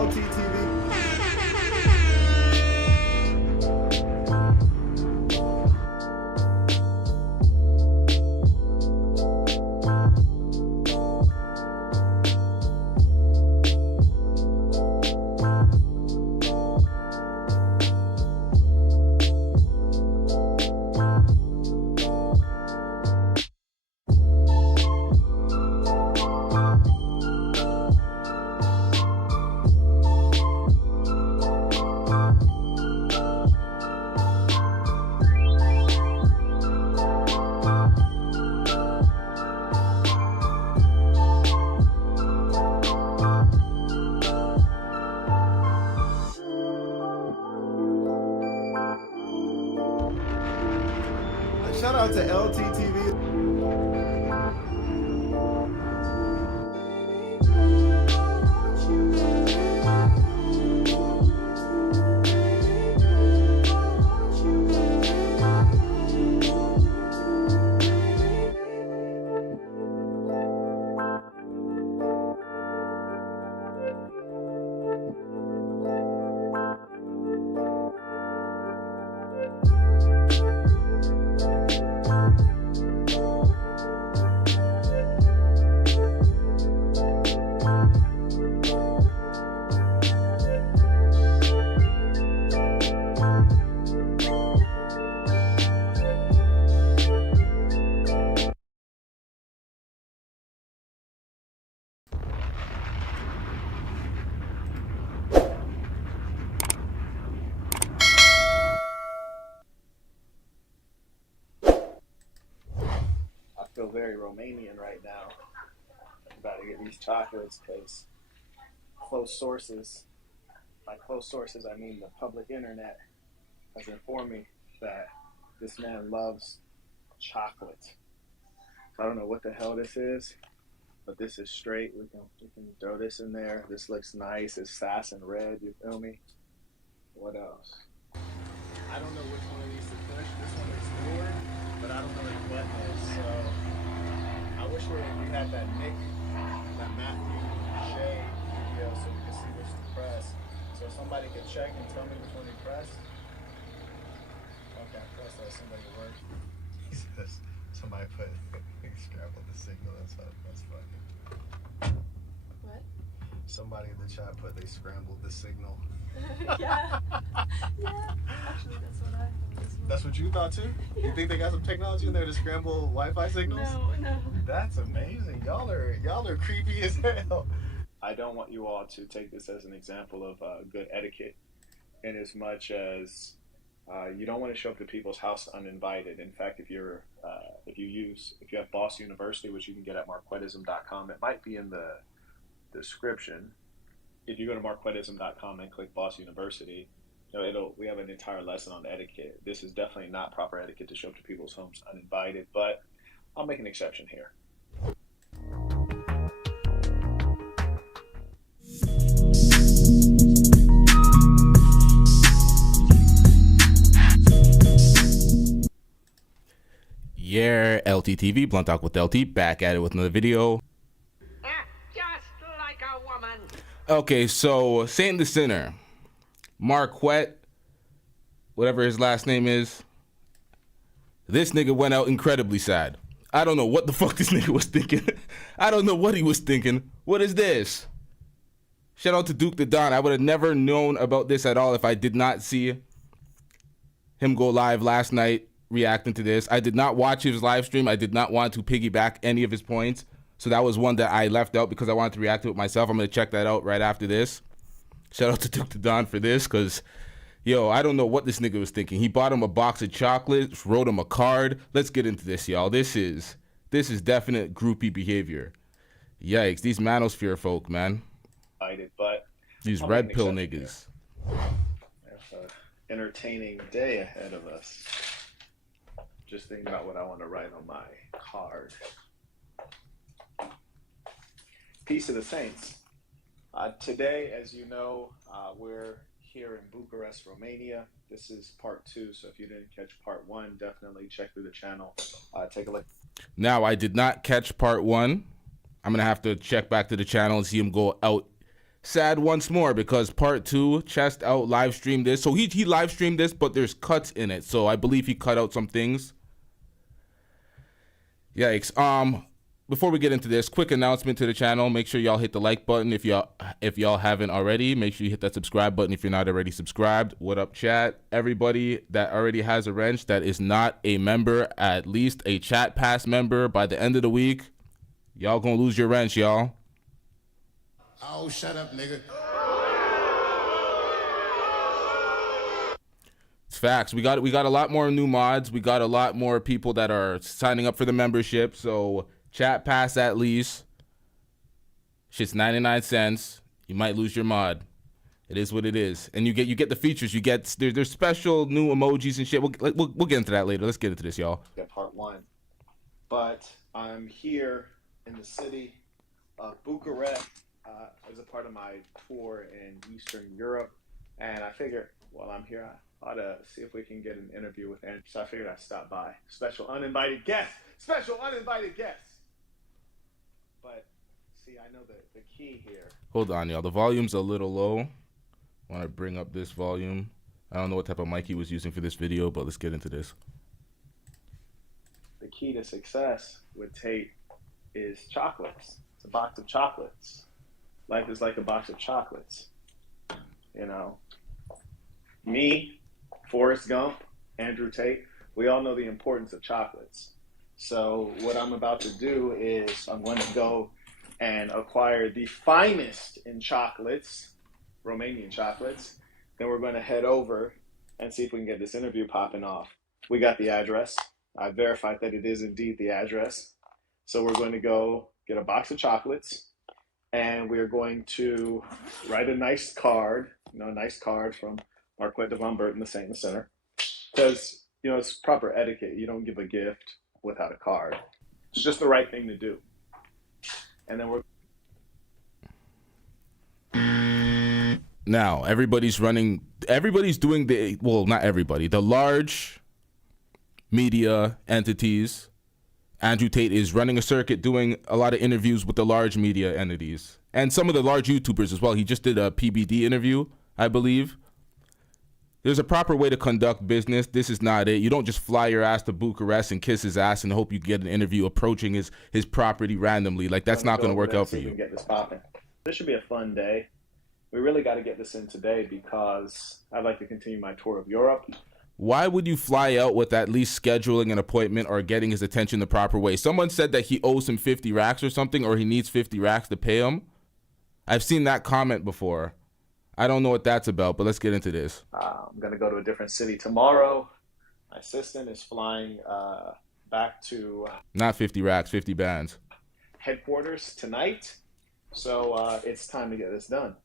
LTTV. Shout out to LTTV. I feel very Romanian right now. I'm about to get these chocolates because close sources, by close sources I mean the public internet, has informed me that this man loves chocolate. I don't know what the hell this is, but this is straight. We can throw this in there. This looks nice. It's sass and red, you feel me? What else? I don't know which one of these to push. This one is forward, but I don't know which button is, so I wish we had that Nick, that Matthew Shea video so we could see which to press. So if somebody could check and tell me which one to press. Okay, I pressed that. Somebody work. He says somebody scrambled the signal. That's funny. What? Somebody in the chat put they scrambled the signal. Yeah. Yeah. Actually, that's what I thought. That's what you thought too? Yeah. You think they got some technology in there to scramble Wi-Fi signals? No. That's amazing. Y'all are creepy as hell. I don't want you all to take this as an example of good etiquette, in as much as you don't want to show up to people's house uninvited. In fact, if you have Boss University, which you can get at marquettism.com, it might be in the description. If you go to marquettism.com and click Boss University, we have an entire lesson on etiquette. This is definitely not proper etiquette to show up to people's homes uninvited, but I'll make an exception here. Yeah, LTTV, Blunt Talk with LT, back at it with another video. Just like a woman. Okay, so Saint the Sinner, Marquette, whatever his last name is, this nigga went out incredibly sad. I don't know what the fuck this nigga was thinking. I don't know what he was thinking. What is this? Shout out to Duke the Don. I would have never known about this at all if I did not see him go live last night reacting to this. I did not watch his live stream. I did not want to piggyback any of his points. So that was one that I left out because I wanted to react to it myself. I'm going to check that out right after this. Shout out to Duke the Don for this because, I don't know what this nigga was thinking. He bought him a box of chocolates, wrote him a card. Let's get into this, y'all. This is definite groupie behavior. Yikes, these manosphere folk, man. But these red pill niggas. There's an entertaining day ahead of us. Just thinking about what I want to write on my card. Peace to the Saints. Today, as you know, we're here in Bucharest, Romania. This is part 2, so if you didn't catch part 1, definitely check through the channel. Take a look. Now, I did not catch part 1. I'm going to have to check back to the channel and see him go out sad once more because part 2, Chest Out live streamed this. So he live streamed this, but there's cuts in it. So I believe he cut out some things. Yikes. Before we get into this, quick announcement to the channel. Make sure y'all hit the like button if y'all haven't already. Make sure you hit that subscribe button if you're not already subscribed. What up, chat? Everybody that already has a wrench that is not a member, at least a chat pass member, by the end of the week, y'all gonna lose your wrench, y'all. Oh, shut up, nigga. It's facts. We got a lot more new mods. We got a lot more people that are signing up for the membership. So chat pass at least. Shit's 99 cents. You might lose your mod. It is what it is. And you get the features. You get there's special new emojis and shit. We'll get into that later. Let's get into this, y'all. Part 1. But I'm here in the city of Bucharest as a part of my tour in Eastern Europe. And I figured while I'm here, I ought to see if we can get an interview with Andrew. So I figured I'd stop by. Special uninvited guest. Special uninvited guest. But see, I know the key here. Hold on, y'all. The volume's a little low. I want to bring up this volume. I don't know what type of mic he was using for this video, but let's get into this. The key to success with Tate is chocolates. It's a box of chocolates. Life is like a box of chocolates. You know, me, Forrest Gump, Andrew Tate, we all know the importance of chocolates. So what I'm about to do is I'm going to go and acquire the finest in chocolates, Romanian chocolates. Then we're going to head over and see if we can get this interview popping off. We got the address. I verified that it is indeed the address. So we're going to go get a box of chocolates, and we're going to write a nice card, a nice card from Marquette de Van Burton, the Saint in the Center. Because, it's proper etiquette. You don't give a gift without a card. It's just the right thing to do. And then we're... Now, everybody's doing not everybody, the large media entities. Andrew Tate is running a circuit doing a lot of interviews with the large media entities and some of the large YouTubers as well. He just did a PBD interview, I believe. There's a proper way to conduct business. This is not it. You don't just fly your ass to Bucharest and kiss his ass and hope you get an interview approaching his property randomly. Like, that's not going to work out for you. Get this popping. This should be a fun day. We really got to get this in today because I'd like to continue my tour of Europe. Why would you fly out with at least scheduling an appointment or getting his attention the proper way? Someone said that he owes him 50 racks or something, or he needs 50 racks to pay him. I've seen that comment before. I don't know what that's about, but let's get into this. I'm going to go to a different city tomorrow. My assistant is flying back to... Not 50 racks, 50 bands. Headquarters tonight. So it's time to get this done.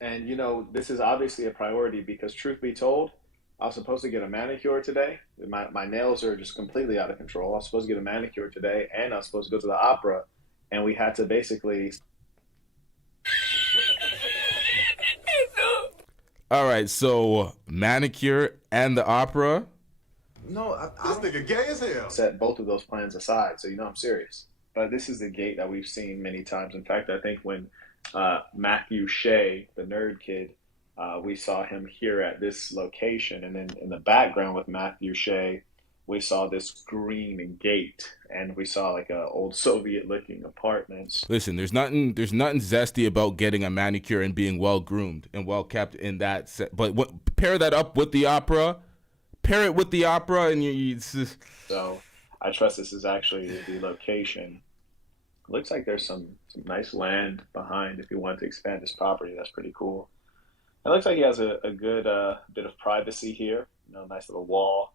And, this is obviously a priority because, truth be told, I was supposed to get a manicure today. My nails are just completely out of control. I was supposed to get a manicure today, and I was supposed to go to the opera. And we had to basically... All right, so manicure and the opera? No, This nigga gay as hell. Set both of those plans aside, so I'm serious. But this is the gate that we've seen many times. In fact, I think when... Matthew Shea, the nerd kid, we saw him here at this location, and then in the background with Matthew Shea, we saw this green gate, and we saw like a old Soviet-looking apartments. Listen, there's nothing zesty about getting a manicure and being well groomed and well kept in that set. But pair that up with the opera, and you just... So I trust this is actually the location. Looks like there's some nice land behind if you want to expand this property. That's pretty cool. It looks like he has a good bit of privacy here. Nice little wall.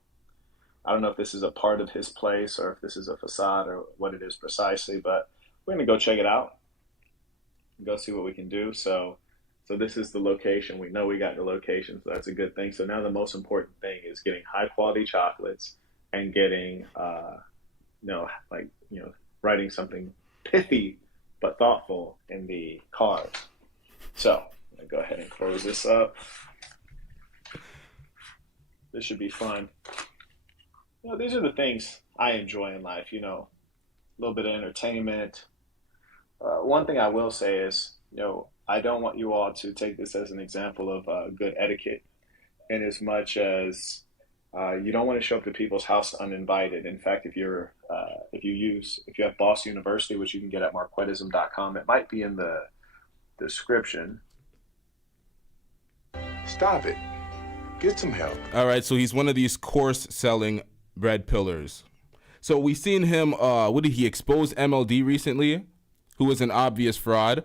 I don't know if this is a part of his place or if this is a facade or what it is precisely, but we're going to go check it out. Go see what we can do. So this is the location. We know we got the location, so that's a good thing. So now the most important thing is getting high quality chocolates and getting, writing something pithy but thoughtful in the card. So I'm gonna go ahead and close this up. This should be fun. These are the things I enjoy in life. A little bit of entertainment, One thing I will say is, I don't want you all to take this as an example of good etiquette, in as much as you don't want to show up to people's house uninvited. In fact, if you have Boss University, which you can get at marquettism.com, it might be in the description. Stop it. Get some help. All right, so he's one of these course-selling bread pillars. So we seen him, what did he expose MLD recently, who was an obvious fraud.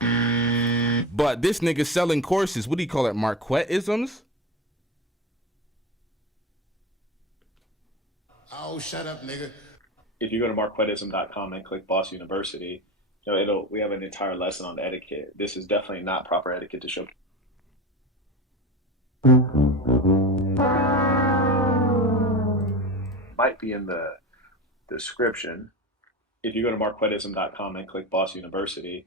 But this nigga selling courses, what do you call it, Marquettisms? Oh, shut up, nigga. If you go to marquettism.com and click Boss University, we have an entire lesson on etiquette. This is definitely not proper etiquette to show. Might be in the description. If you go to marquettism.com and click Boss University,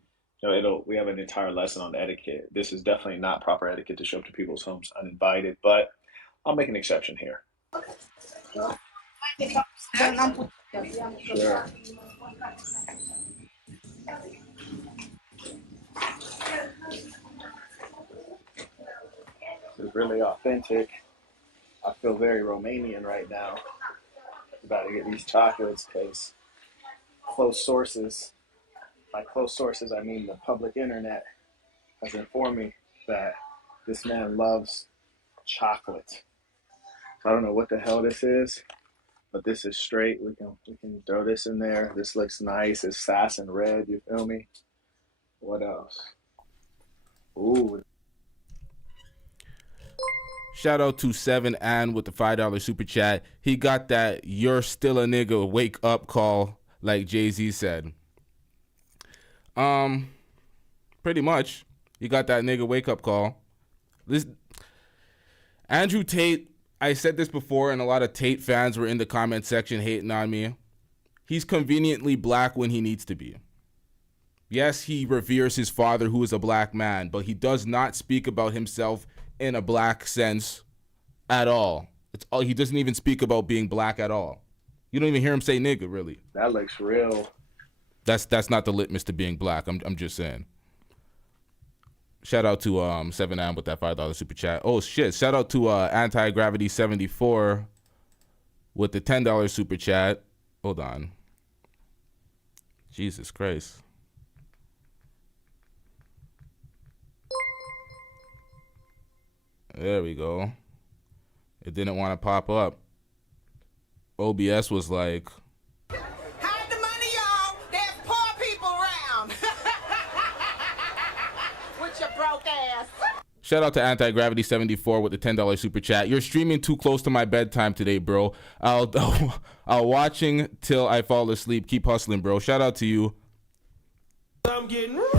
we have an entire lesson on etiquette. This is definitely not proper etiquette to show up to people's homes uninvited, but I'll make an exception here. Sure. This is really authentic. I feel very Romanian right now. About to get these chocolates because close sources, by close sources I mean the public internet, has informed me that this man loves chocolate. I don't know what the hell this is, but this is straight. We can throw this in there. This looks nice. It's sass and red, you feel me? What else? Ooh. Shout out to 7 and with the $5 super chat. He got that "you're still a nigga, wake up" call, like Jay-Z said. Pretty much. He got that nigga wake up call. This Andrew Tate, I said this before, and a lot of Tate fans were in the comment section hating on me. He's conveniently black when he needs to be. Yes, he reveres his father, who is a black man, but he does not speak about himself in a black sense at all. He doesn't even speak about being black at all. You don't even hear him say nigga, really. That looks real. That's not the litmus to being black. I'm just saying. Shout out to 7 am with that $5 super chat. Oh shit! Shout out to Anti-Gravity 74 with the $10 super chat. Hold on. Jesus Christ. There we go. It didn't want to pop up. OBS was like, Hide the money, y'all. There's poor people around. With your broke ass. shout out to Anti-Gravity 74 with the $10 super chat. You're streaming too close to my bedtime today, bro. I'll watching till I fall asleep. Keep hustling, bro. Shout out to you. I'm getting rich.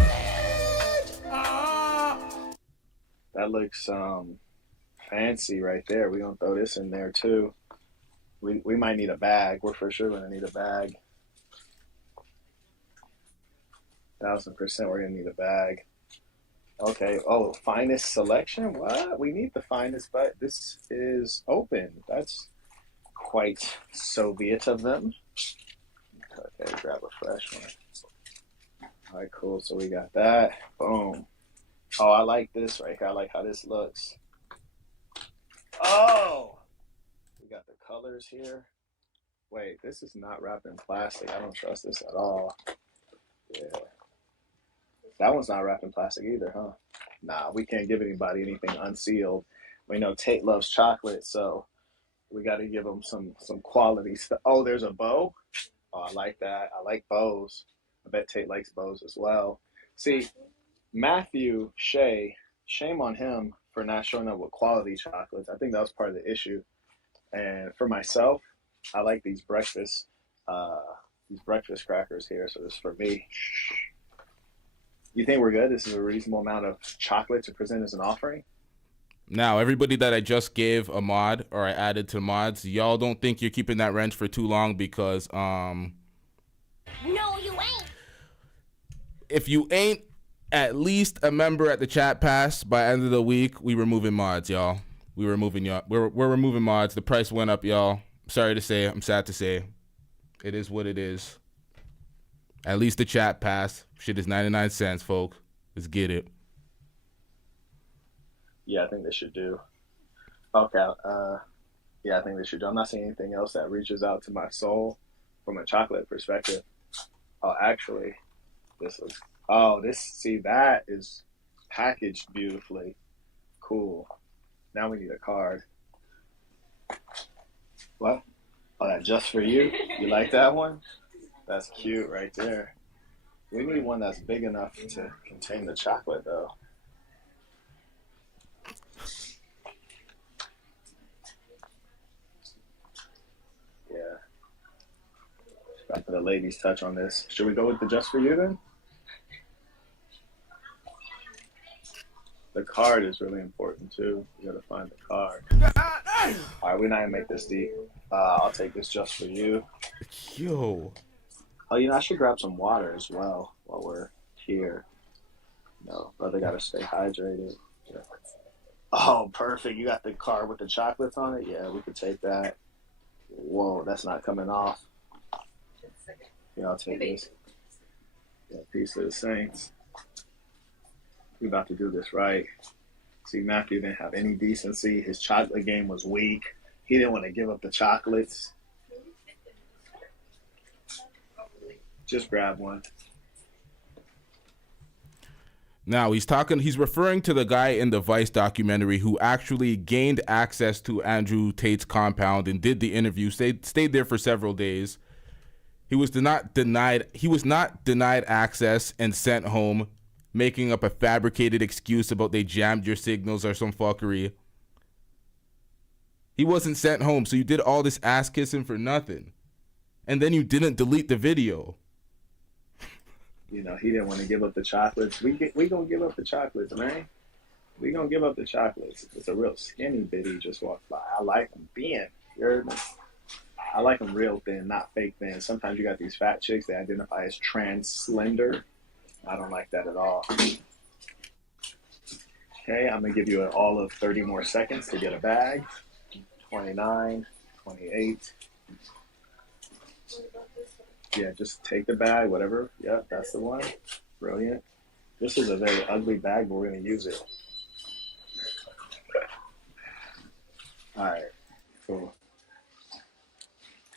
That looks fancy right there. We're gonna throw this in there too. We might need a bag. We're for sure gonna need a bag. 1000% we're gonna need a bag. Okay. Oh, finest selection? What? We need the finest, but this is open. That's quite Soviet of them. Okay, grab a fresh one. All right, cool. So we got that. Boom. Oh, I like this right here. I like how this looks. Oh! We got the colors here. Wait, this is not wrapped in plastic. I don't trust this at all. Yeah. That one's not wrapped in plastic either, huh? Nah, we can't give anybody anything unsealed. We know Tate loves chocolate, so we got to give him some quality stuff. Oh, there's a bow? Oh, I like that. I like bows. I bet Tate likes bows as well. See, Matthew Shea, shame on him for not showing up with quality chocolates. I think that was part of the issue. And for myself, I like these breakfast crackers here. So this is for me. You think we're good? This is a reasonable amount of chocolate to present as an offering? Now, everybody that I just gave a mod or I added to mods, y'all don't think you're keeping that wrench for too long because No, you ain't. if you ain't at least a member at the chat pass by end of the week, we removing mods, y'all. We're removing mods. The price went up, y'all. Sorry to say, I'm sad to say. It is what it is. At least the chat pass. Shit is 99 cents, folks. Let's get it. Yeah, I think they should do. Okay. Yeah, I think they should do. I'm not seeing anything else that reaches out to my soul from a chocolate perspective. Oh, actually, this looks. Oh, see, that is packaged beautifully. Cool. Now we need a card. What? Oh, that just for you? You like that one? That's cute right there. We need one that's big enough to contain the chocolate, though. Yeah. Got to put a lady's touch on this. Should we go with the just for you then? The card is really important too. You gotta find the card. All right, we're not gonna make this deep. I'll take this just for you. Yo. Oh, I should grab some water as well while we're here. No, brother, gotta stay hydrated. Yeah. Oh, perfect. You got the card with the chocolates on it? Yeah, we could take that. Whoa, that's not coming off. Yeah, I'll take this. Yeah, peace of the saints. We about to do this right. See, Matthew didn't have any decency. His chocolate game was weak. He didn't want to give up the chocolates. Just grab one. Now he's referring to the guy in the Vice documentary who actually gained access to Andrew Tate's compound and did the interview, stayed there for several days. He was not denied access and sent home, making up a fabricated excuse about they jammed your signals or some fuckery. He wasn't sent home, so you did all this ass kissing for nothing. And then you didn't delete the video. He didn't want to give up the chocolates. We gonna give up the chocolates, man. We gonna give up the chocolates. It's a real skinny bitty just walked by. I like them thin. You heard me? I like them real thin, not fake thin. Sometimes you got these fat chicks that identify as trans slender. I don't like that at all. Okay, I'm gonna give you all of 30 more seconds to get a bag. 29, 28. Yeah, just take the bag, whatever. Yep, that's the one. Brilliant. This is a very ugly bag, but we're gonna use it. All right, cool.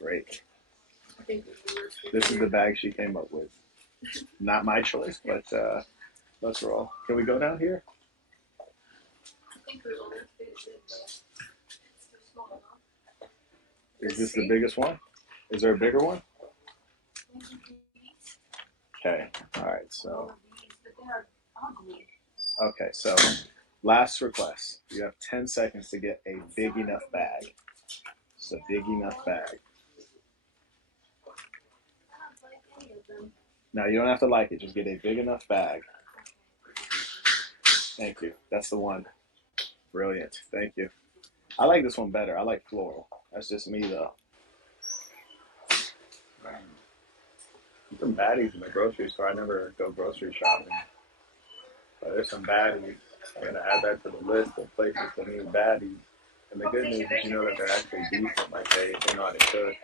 Great. This is the bag she came up with. Not my choice, but let's roll. Can we go down here? Is this the biggest one? Is there a bigger one? Okay. All right. So. Okay. So, last request. You have 10 seconds to get a big enough bag. It's a big enough bag. Now, you don't have to like it. Just get a big enough bag. Thank you. That's the one. Brilliant. Thank you. I like this one better. I like floral. That's just me, though. Some baddies in the grocery store. I never go grocery shopping. But there's some baddies. I'm going to add that to the list of places that need baddies. And the good news is that they're actually decent. Like they know how to cook.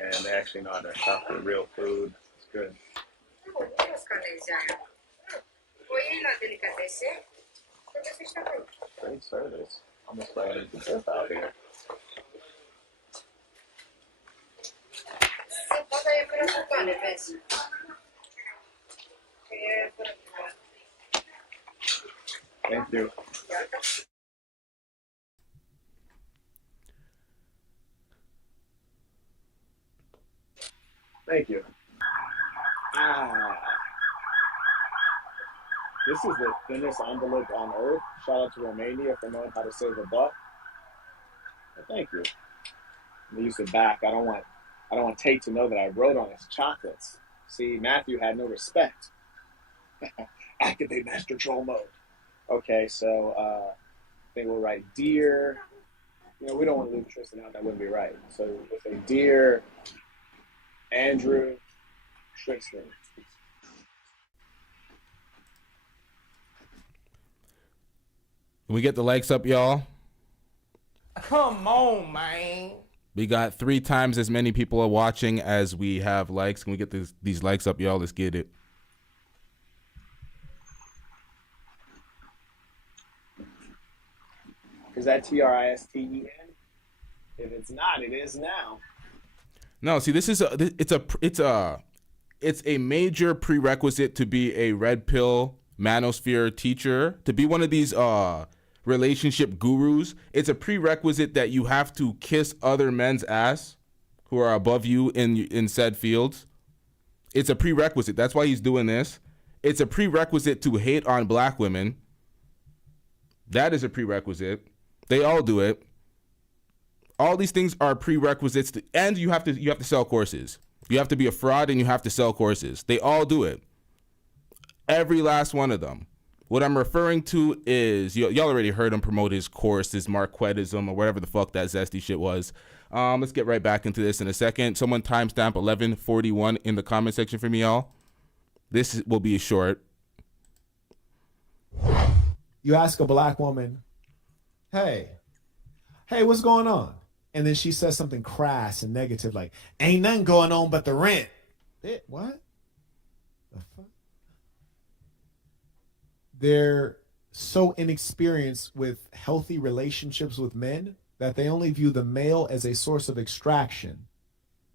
And they actually know how to shop for real food. It's good. Great service. Almost like I need to live out here. Thank you. Thank you. This is the thinnest envelope on earth. Shout out to Romania for knowing how to save a buck. Well, thank you. I'm gonna use the back. I don't want Tate to know that I wrote on his chocolates. See, Matthew had no respect. Activate master troll mode. Okay, so I think we'll write dear. We don't want to leave Tristan out. That wouldn't be right. So we'll say dear Andrew Tristan. Can we get the likes up, y'all? Come on, man. We got 3 times as many people are watching as we have likes. Can we get these likes up, y'all? Let's get it. Is that TRISTEN? If it's not, it is now. No, see, this is it's a major prerequisite to be a red pill manosphere teacher, to be one of these relationship gurus. It's a prerequisite that you have to kiss other men's ass who are above you in said fields. It's a prerequisite. That's why he's doing this. It's a prerequisite to hate on black women. That is a prerequisite. They all do it. All these things are prerequisites and you have to sell courses. You have to be a fraud and you have to sell courses. They all do it. Every last one of them. What I'm referring to is, y'all already heard him promote his course, his Marquettism or whatever the fuck that zesty shit was. Let's get right back into this in a second. Someone timestamp 11:41 in the comment section for me, y'all. This will be short. You ask a black woman, hey, what's going on? And then she says something crass and negative like, ain't nothing going on but the rent. What? The fuck? They're so inexperienced with healthy relationships with men that they only view the male as a source of extraction.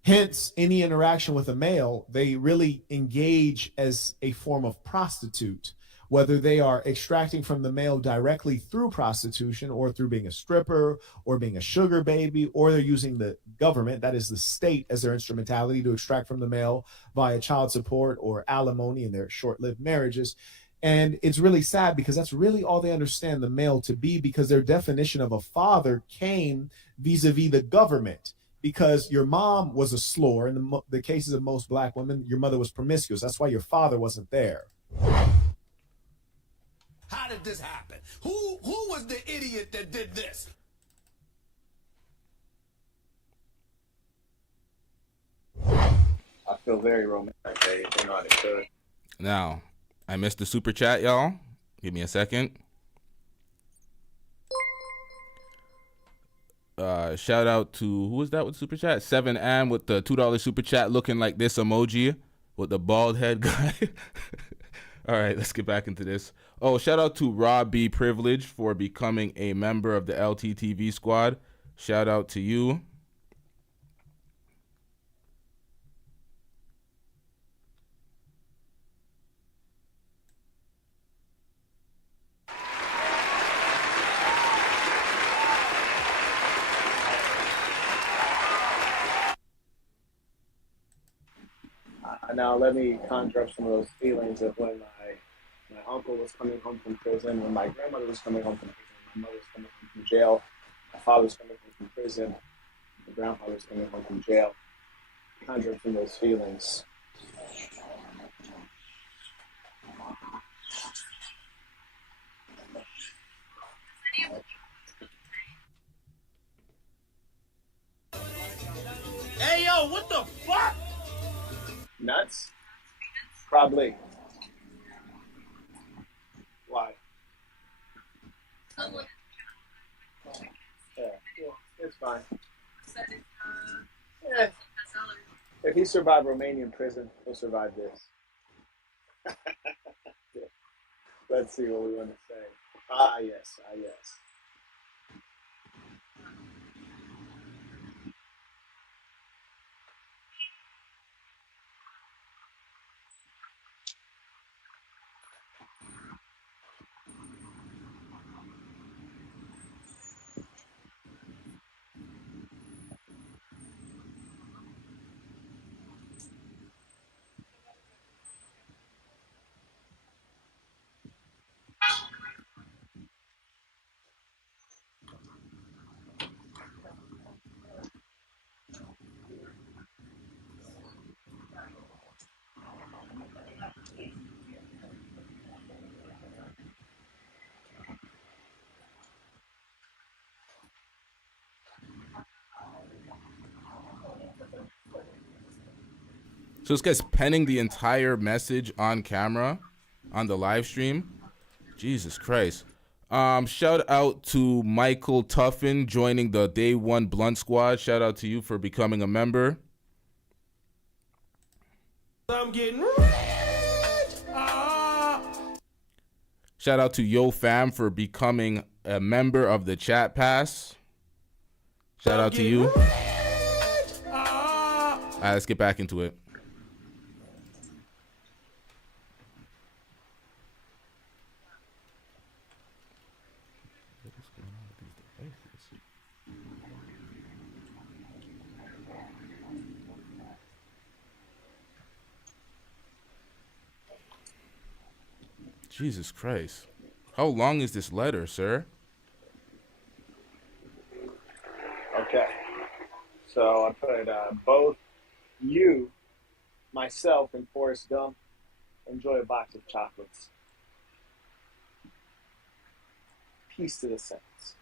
Hence, any interaction with a male, they really engage as a form of prostitute, whether they are extracting from the male directly through prostitution or through being a stripper or being a sugar baby, or they're using the government, that is the state, as their instrumentality to extract from the male via child support or alimony in their short-lived marriages. And it's really sad because that's really all they understand the male to be, because their definition of a father came vis-a-vis the government. Because your mom was a slore. In the cases of most black women, your mother was promiscuous. That's why your father wasn't there. How did this happen? Who was the idiot that did this? I feel very romantic. They know how to cook. Now, I missed the super chat, y'all. Give me a second. Shout out to, who was that with super chat? 7am with the $2 super chat, looking like this emoji with the bald head guy. All right, let's get back into this. Oh, shout out to Rob B. Privilege for becoming a member of the LTTV squad. Shout out to you. Now let me conjure up some of those feelings of when my uncle was coming home from prison, when my grandmother was coming home from prison, my mother was coming home from jail, my father was coming home from prison, my grandfather was coming home from jail. Conjure up some of those feelings. Hey, yo, what the fuck? Nuts? Probably. Why? Yeah, it's fine. Yeah. If he survived Romanian prison, he'll survive this. Let's see what we want to say. Yes. So this guy's penning the entire message on camera on the live stream. Jesus Christ. Shout out to Michael Tuffin joining the Day One Blunt Squad. Shout out to you for becoming a member. I'm getting rich. Shout out to Yo Fam for becoming a member of the Chat Pass. Shout out to you. All right, let's get back into it. Jesus Christ. How long is this letter, sir? Okay. So I put both you, myself, and Forrest Gump enjoy a box of chocolates. Peace to the saints.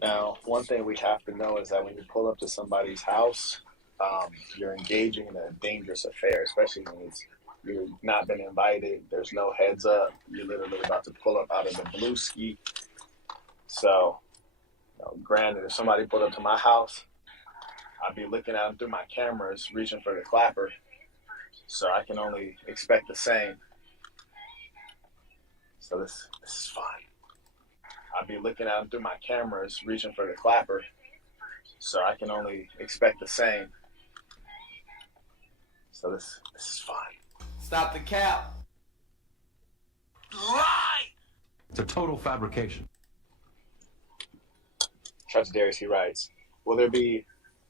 Now, one thing we have to know is that when you pull up to somebody's house, you're engaging in a dangerous affair, especially when you've not been invited. There's no heads up. You're literally about to pull up out of the blue ski. So, granted, if somebody pulled up to my house, I'd be looking at them through my cameras, reaching for the clapper. So I can only expect the same. So this is fine. I'd be looking at them through my cameras, reaching for the clapper. So I can only expect the same. So this is fine. Stop the cap. Lie! It's a total fabrication. Charles Darius, he writes, will there be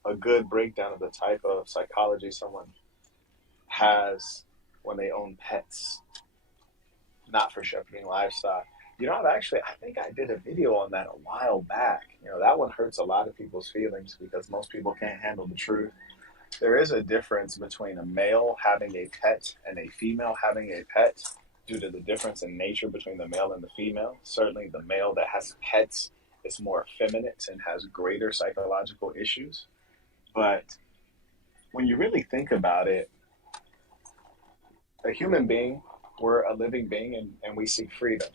a good breakdown of the type of psychology someone has when they own pets, not for shepherding livestock? I think I did a video on that a while back. That one hurts a lot of people's feelings because most people can't handle the truth. There is a difference between a male having a pet and a female having a pet due to the difference in nature between the male and the female. Certainly the male that has pets is more effeminate and has greater psychological issues. But when you really think about it, a human being, we're a living being and we seek freedom.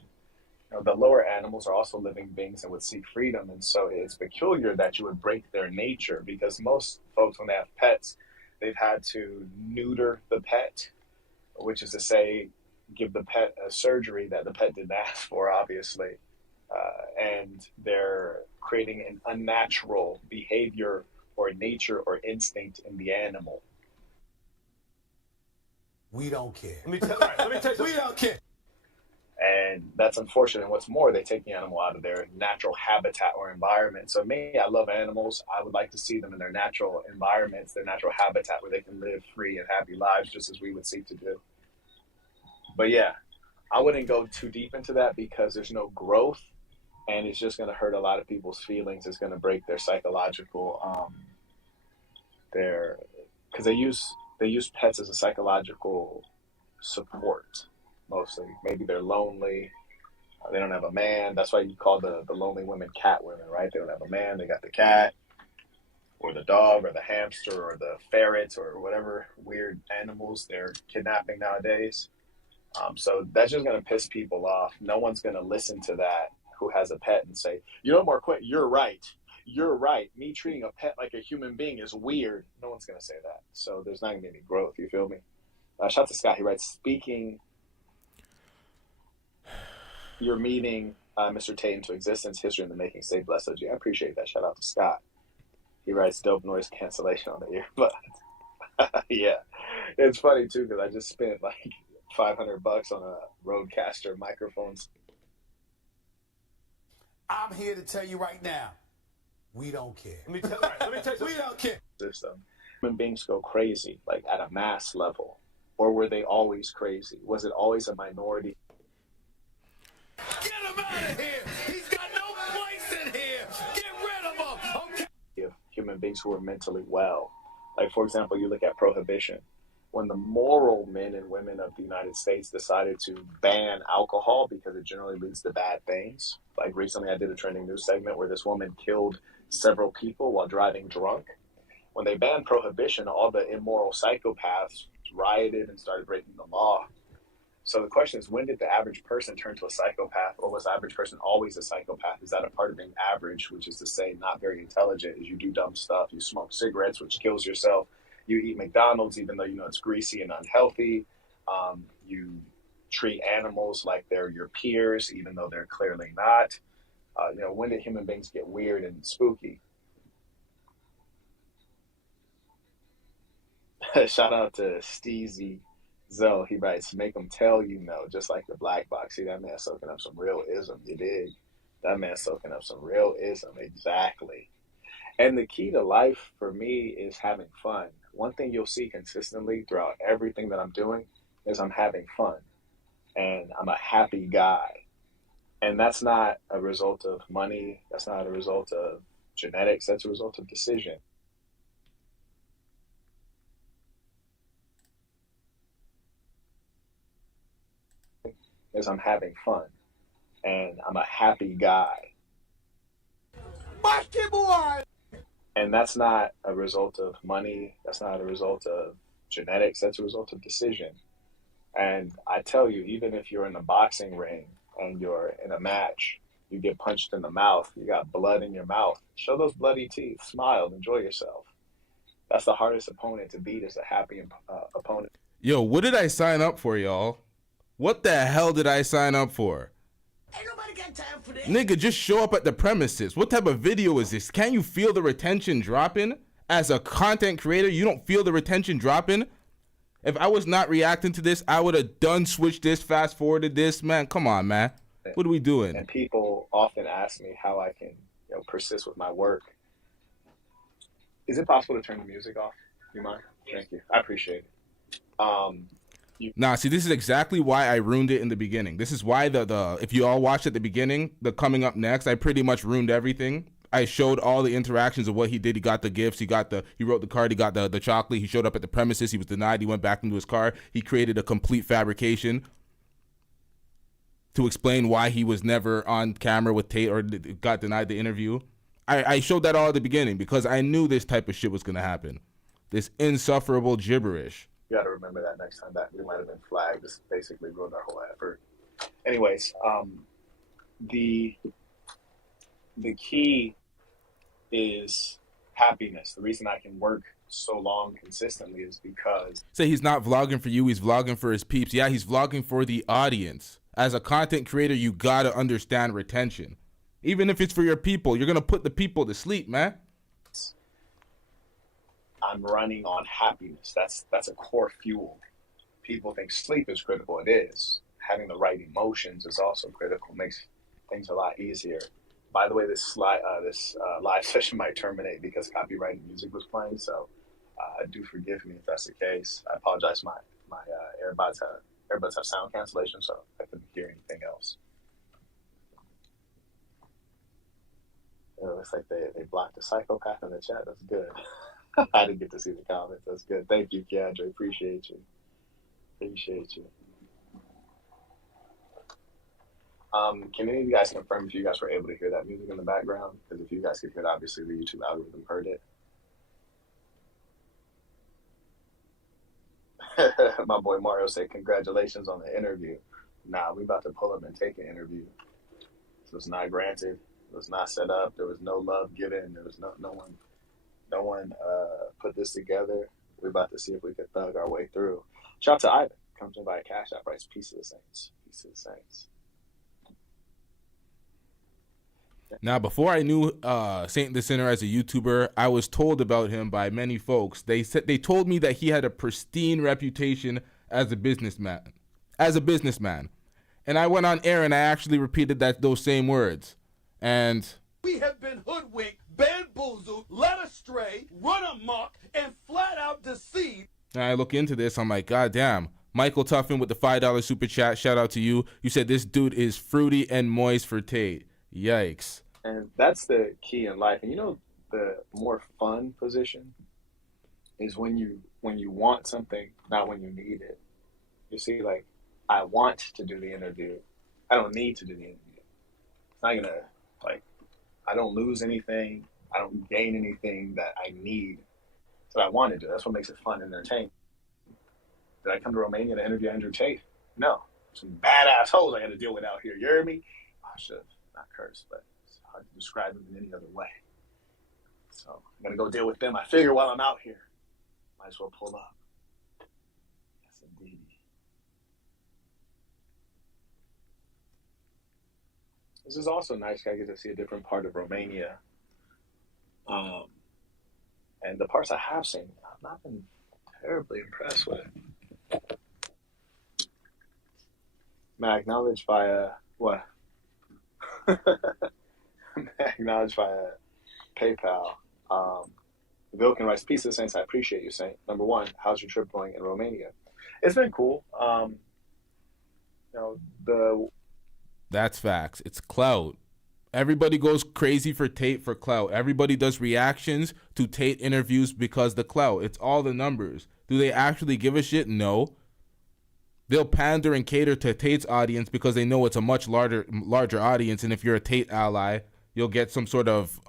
The lower animals are also living beings and would seek freedom. And so it's peculiar that you would break their nature because most folks, when they have pets, they've had to neuter the pet, which is to say, give the pet a surgery that the pet didn't ask for, obviously. And they're creating an unnatural behavior or nature or instinct in the animal. We don't care. Let me tell you, we don't care. And that's unfortunate. What's more, they take the animal out of their natural habitat or environment. So me, I love animals. I would like to see them in their natural environments, their natural habitat where they can live free and happy lives just as we would seek to do. But yeah, I wouldn't go too deep into that because there's no growth and it's just going to hurt a lot of people's feelings. It's going to break their psychological, because they use pets as a psychological support. Mostly. Maybe they're lonely. They don't have a man. That's why you call the lonely women cat women, right? They don't have a man. They got the cat or the dog or the hamster or the ferret or whatever weird animals they're kidnapping nowadays. So that's just going to piss people off. No one's going to listen to that who has a pet and say, Marquette, you're right. You're right. Me treating a pet like a human being is weird. No one's going to say that. So there's not going to be any growth. You feel me? Shout out to Scott. He writes, speaking... You're meeting Mr. Tate into existence, history in the making, stay blessed, OG. I appreciate that. Shout out to Scott. He writes dope noise cancellation on the earbud. Yeah. It's funny, too, because I just spent like $500 on a Rodecaster microphones. I'm here to tell you right now, we don't care. Let me tell you, we don't care. System. Human beings go crazy, like at a mass level. Or were they always crazy? Was it always a minority? Get him out of here! He's got no place in here! Get rid of him! Okay. Human beings who are mentally well. Like, for example, you look at prohibition. When the moral men and women of the United States decided to ban alcohol because it generally leads to bad things. Like recently I did a trending news segment where this woman killed several people while driving drunk. When they banned prohibition, all the immoral psychopaths rioted and started breaking the law. So the question is, when did the average person turn to a psychopath, or was the average person always a psychopath? Is that a part of being average, which is to say not very intelligent? Is you do dumb stuff, you smoke cigarettes, which kills yourself, you eat McDonald's even though you know it's greasy and unhealthy, you treat animals like they're your peers even though they're clearly not. When did human beings get weird and spooky? Shout out to Steezy Zoe. He writes, make them tell you no, just like the black box. See, that man soaking up some real ism, you dig? That man soaking up some real ism, exactly. And the key to life for me is having fun. One thing you'll see consistently throughout everything that I'm doing is I'm having fun. And I'm a happy guy. And that's not a result of money. That's not a result of genetics. That's a result of decision. Is I'm having fun. And I'm a happy guy. And that's not a result of money. That's not a result of genetics. That's a result of decision. And I tell you, even if you're in a boxing ring and you're in a match, you get punched in the mouth, you got blood in your mouth, show those bloody teeth, smile, enjoy yourself. That's the hardest opponent to beat, is a happy opponent. Yo, what did I sign up for, y'all? What the hell did I sign up for? Ain't nobody got time for that. Nigga, just show up at the premises. What type of video is this? Can't you feel the retention dropping? As a content creator, you don't feel the retention dropping? If I was not reacting to this, I would have done switched this, fast forwarded this. Man, come on, man. What are we doing? And people often ask me how I can persist with my work. Is it possible to turn the music off? You mind? Thank you. I appreciate it. Nah, see, this is exactly why I ruined it in the beginning. This is why the if you all watched at the beginning, the coming up next, I pretty much ruined everything. I showed all the interactions of what he did. He got the gifts. He wrote the card. He got the chocolate. He showed up at the premises. He was denied. He went back into his car. He created a complete fabrication to explain why he was never on camera with Tate or got denied the interview. I showed that all at the beginning because I knew this type of shit was going to happen. This insufferable gibberish. You got to remember that next time that we might have been flagged. This basically ruined our whole effort. Anyways, the key is happiness. The reason I can work so long consistently is because... Say he's not vlogging for you, he's vlogging for his peeps. Yeah, he's vlogging for the audience. As a content creator, you gotta understand retention. Even if it's for your people, you're gonna put the people to sleep, man. I'm running on happiness. That's a core fuel. People think sleep is critical. It is. Having the right emotions is also critical. Makes things a lot easier. By the way, this live session might terminate because copyrighted music was playing, so do forgive me if that's the case. I apologize. My earbuds have sound cancellation, so I couldn't hear anything else. It looks like they blocked a psychopath in the chat. That's good. I didn't get to see the comments. That's good. Thank you, Keandre. Appreciate you. Can any of you guys confirm if you guys were able to hear that music in the background? Because if you guys could hear it, obviously the YouTube algorithm heard it. My boy Mario said, congratulations on the interview. Nah, we about to pull up and take an interview. This was not granted. It was not set up. There was no love given. There was no one put this together. We're about to see if we could thug our way through. Shout out to Ivan. Comes in by a cash app, writes Peace to the Saints. Peace to the Saints. Now, before I knew Saint the Sinner as a YouTuber, I was told about him by many folks. They told me that he had a pristine reputation as a businessman. And I went on air and I actually repeated those same words. And We have been hoodwinked, bamboozled, led astray, run amok, and flat out deceived. and I look into this, I'm like, God damn. Michael Tuffin with the $5 super chat. Shout out to you. You said this dude is fruity and moist for Tate. Yikes. And that's the key in life. And you know, the more fun position is when you want something, not when you need it. You see, like, I want to do the interview. I don't need to do the interview. It's not gonna, like, I don't lose anything. I don't gain anything that I need. That's what I want to do. That's what makes it fun and entertaining. Did I come to Romania to interview Andrew Tate? No. some badass hoes I got to deal with out here. You hear me? I should not curse, but it's hard to describe them in any other way. So I'm gonna go deal with them. I figure while I'm out here, might as well pull up. Yes, indeed. This is also nice. I get to see a different part of Romania. And the parts I have seen, I've not been terribly impressed with. Acknowledged via what? Acknowledged via PayPal. Vilkin writes, "Peace to the Saints. I appreciate you, Saint. Number one, how's your trip going in Romania? It's been cool. That's facts. It's clout. Everybody goes crazy for Tate for clout. Everybody does reactions to Tate interviews because the clout. It's all the numbers. Do they actually give a shit? No. They'll pander and cater to Tate's audience because they know it's a much larger audience, and if you're a Tate ally, you'll get some sort of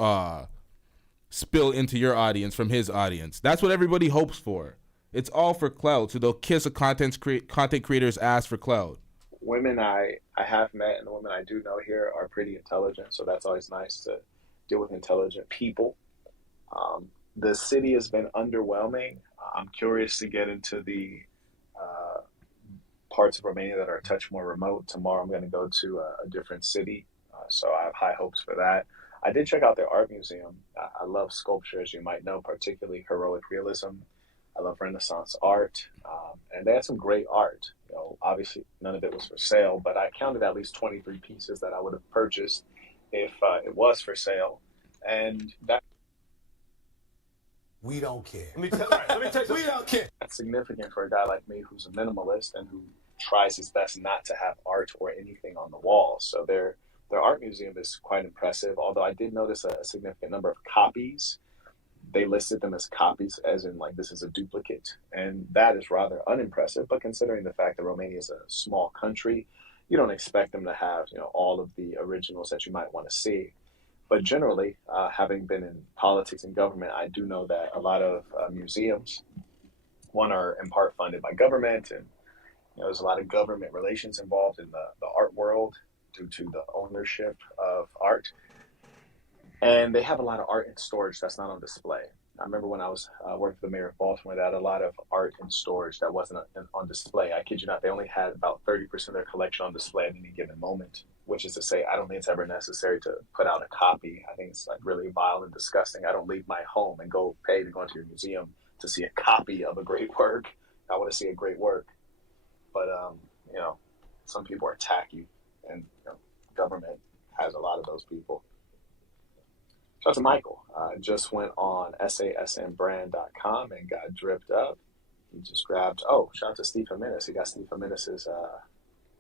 spill into your audience from his audience. That's what everybody hopes for. It's all for clout, so they'll kiss a content creator's ass for clout. Women I have met and the women I do know here are pretty intelligent, so that's always nice to deal with intelligent people. The city has been underwhelming. I'm curious to get into the parts of Romania that are a touch more remote. Tomorrow I'm going to go to a different city, so I have high hopes for that. I did check out their art museum. I love sculpture, as you might know, particularly heroic realism. I love Renaissance art, and they had some great art. You know, obviously, none of it was for sale, but I counted at least 23 pieces that I would have purchased if it was for sale, and that. We don't care. Let me tell you, we don't care. That's significant for a guy like me who's a minimalist and who tries his best not to have art or anything on the walls. So their art museum is quite impressive, although I did notice a significant number of copies. They listed them as copies, as in like this is a duplicate, and that is rather unimpressive. But considering the fact that Romania is a small country, you don't expect them to have, you know, all of the originals that you might want to see. But generally, having been in politics and government, I do know that a lot of museums, one, are in part funded by government, and there's a lot of government relations involved in the art world due to the ownership of art. And they have a lot of art in storage that's not on display. I remember when I was working for the mayor of Baltimore, they had a lot of art in storage that wasn't on display. I kid you not, they only had about 30% of their collection on display at any given moment, which is to say, I don't think it's ever necessary to put out a copy. I think it's like really vile and disgusting. I don't leave my home and go pay to go into your museum to see a copy of a great work. I want to see a great work. But, some people are tacky, and government has a lot of those people. Shout out to Michael. Just went on sasnbrand.com and got dripped up. He just grabbed, shout out to Steve Jimenez. He got Steve Jimenez's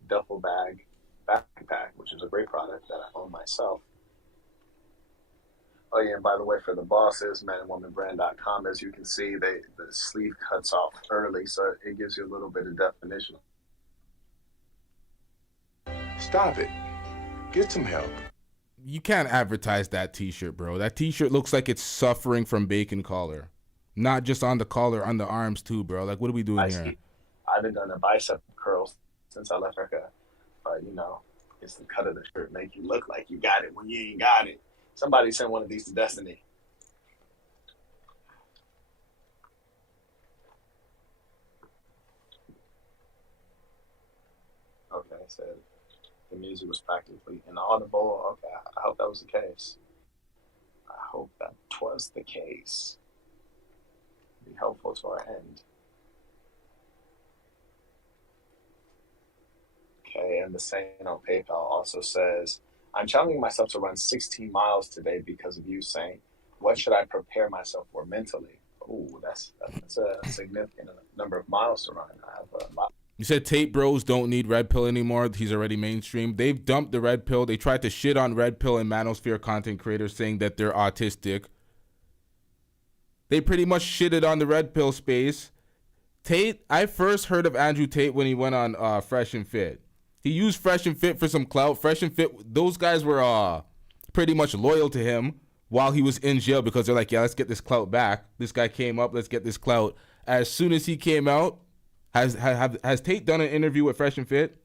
duffel bag backpack, which is a great product that I own myself. Oh yeah, and by the way, for the bosses, manandwomanbrand.com, as you can see, the sleeve cuts off early, so it gives you a little bit of definition. Stop it. Get some help. You can't advertise that t-shirt, bro. That t-shirt looks like it's suffering from bacon collar. Not just on the collar, on the arms too, bro. Like, what are we doing here? I haven't done a bicep curls since I left America. But, it's the cut of the shirt make you look like you got it when you ain't got it. Somebody sent one of these to Destiny. Okay, I said the music was practically inaudible. Okay, I hope that was the case. I hope that was the case. Be helpful to our end. Okay, and the Saint on PayPal also says, I'm challenging myself to run 16 miles today because of you, Saint. What should I prepare myself for mentally? Ooh, that's a significant number of miles to run. I have a lot. You said Tate bros don't need Red Pill anymore. He's already mainstream. They've dumped the Red Pill. They tried to shit on Red Pill and Manosphere content creators saying that they're autistic. They pretty much shitted on the Red Pill space. Tate, I first heard of Andrew Tate when he went on Fresh and Fit. He used Fresh and Fit for some clout. Fresh and Fit, those guys were pretty much loyal to him while he was in jail because they're like, yeah, let's get this clout back. This guy came up, let's get this clout. As soon as he came out, has Tate done an interview with Fresh and Fit?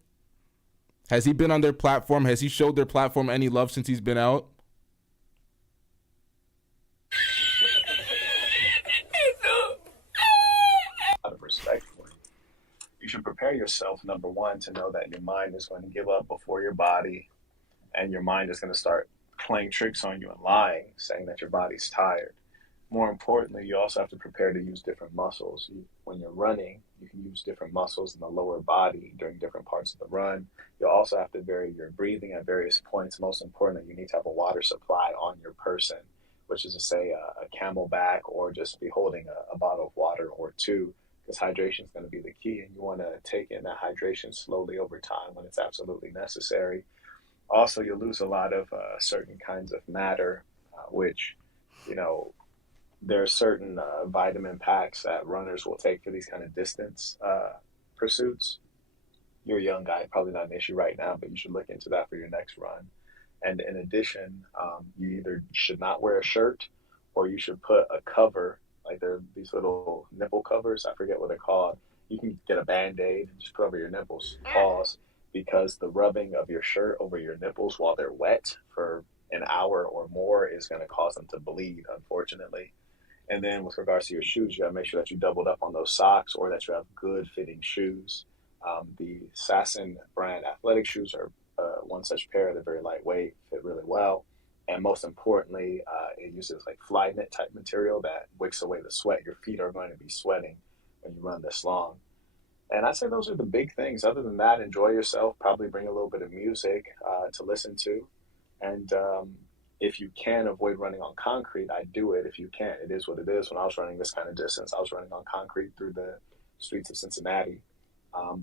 Has he been on their platform? Has he showed their platform any love since he's been out? Out of respect for you, you should prepare yourself, number one, to know that your mind is going to give up before your body, and your mind is going to start playing tricks on you and lying, saying that your body's tired. More importantly, you also have to prepare to use different muscles. When you're running, you can use different muscles in the lower body during different parts of the run. You'll also have to vary your breathing at various points. Most importantly, you need to have a water supply on your person, which is to say a Camelback, or just be holding a bottle of water or two, because hydration is going to be the key, and you want to take in that hydration slowly over time when it's absolutely necessary. Also, you'll lose a lot of certain kinds of matter, which, you know, there are certain vitamin packs that runners will take for these kind of distance pursuits. You're a young guy, probably not an issue right now, but you should look into that for your next run. And in addition, you either should not wear a shirt, or you should put a cover, like there are these little nipple covers, I forget what they're called. You can get a Band-Aid and just put over your nipples, pause, because the rubbing of your shirt over your nipples while they're wet for an hour or more is going to cause them to bleed, unfortunately. And then with regards to your shoes, you got to make sure that you doubled up on those socks, or that you have good fitting shoes. The Sasson brand athletic shoes are one such pair. They're very lightweight, fit really well. And most importantly, it uses like fly knit type material that wicks away the sweat. Your feet are going to be sweating when you run this long. And I'd say those are the big things. Other than that, enjoy yourself. Probably bring a little bit of music to listen to. And if you can avoid running on concrete, I do it. If you can't, it is what it is. When I was running this kind of distance, I was running on concrete through the streets of Cincinnati.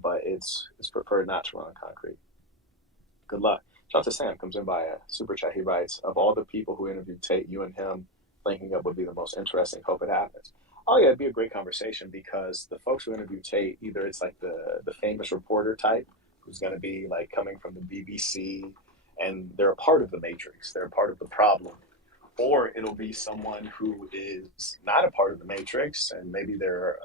But it's preferred not to run on concrete. Good luck. Shout out to Sam, comes in by a super chat. He writes, of all the people who interviewed Tate, you and him linking up would be the most interesting. Hope it happens. Oh yeah, it'd be a great conversation, because the folks who interview Tate, either it's like the famous reporter type who's going to be like coming from the BBC, and they're a part of the matrix, they're a part of the problem, or it'll be someone who is not a part of the matrix, and maybe they're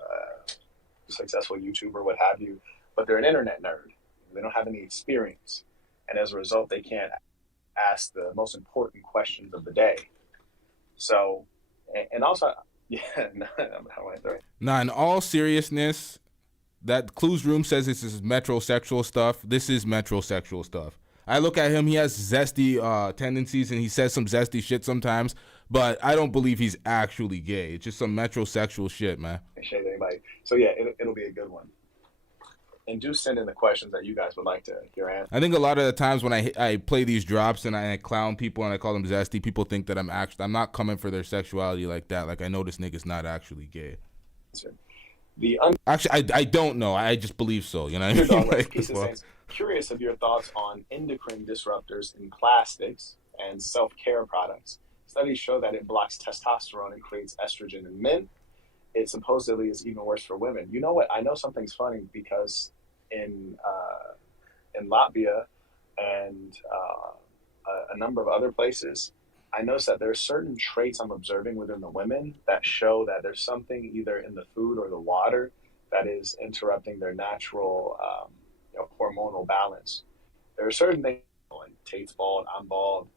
a successful YouTuber, what have you, but they're an internet nerd. They don't have any experience, and as a result, they can't ask the most important questions of the day. So, and also, yeah, how do I throw it? Nah, in all seriousness, that Clues Room says this is metrosexual stuff. This is metrosexual stuff. I look at him, he has zesty tendencies, and he says some zesty shit sometimes, but I don't believe he's actually gay. It's just some metrosexual shit, man. Shade anybody. So yeah, it'll be a good one. And do send in the questions that you guys would like to hear answered. I think a lot of the times when I play these drops and I clown people and I call them zesty, people think that I'm not coming for their sexuality like that. Like, I know this nigga's not actually gay. Actually, I don't know. I just believe so. You know what I mean? Like, curious of your thoughts on endocrine disruptors in plastics and self-care products. Studies show that it blocks testosterone and creates estrogen in men. It supposedly is even worse for women. You know what? I know something's funny, because in Latvia and a number of other places, I noticed that there are certain traits I'm observing within the women that show that there's something either in the food or the water that is interrupting their natural hormonal balance. There are certain things, like Tate's bald, I'm bald.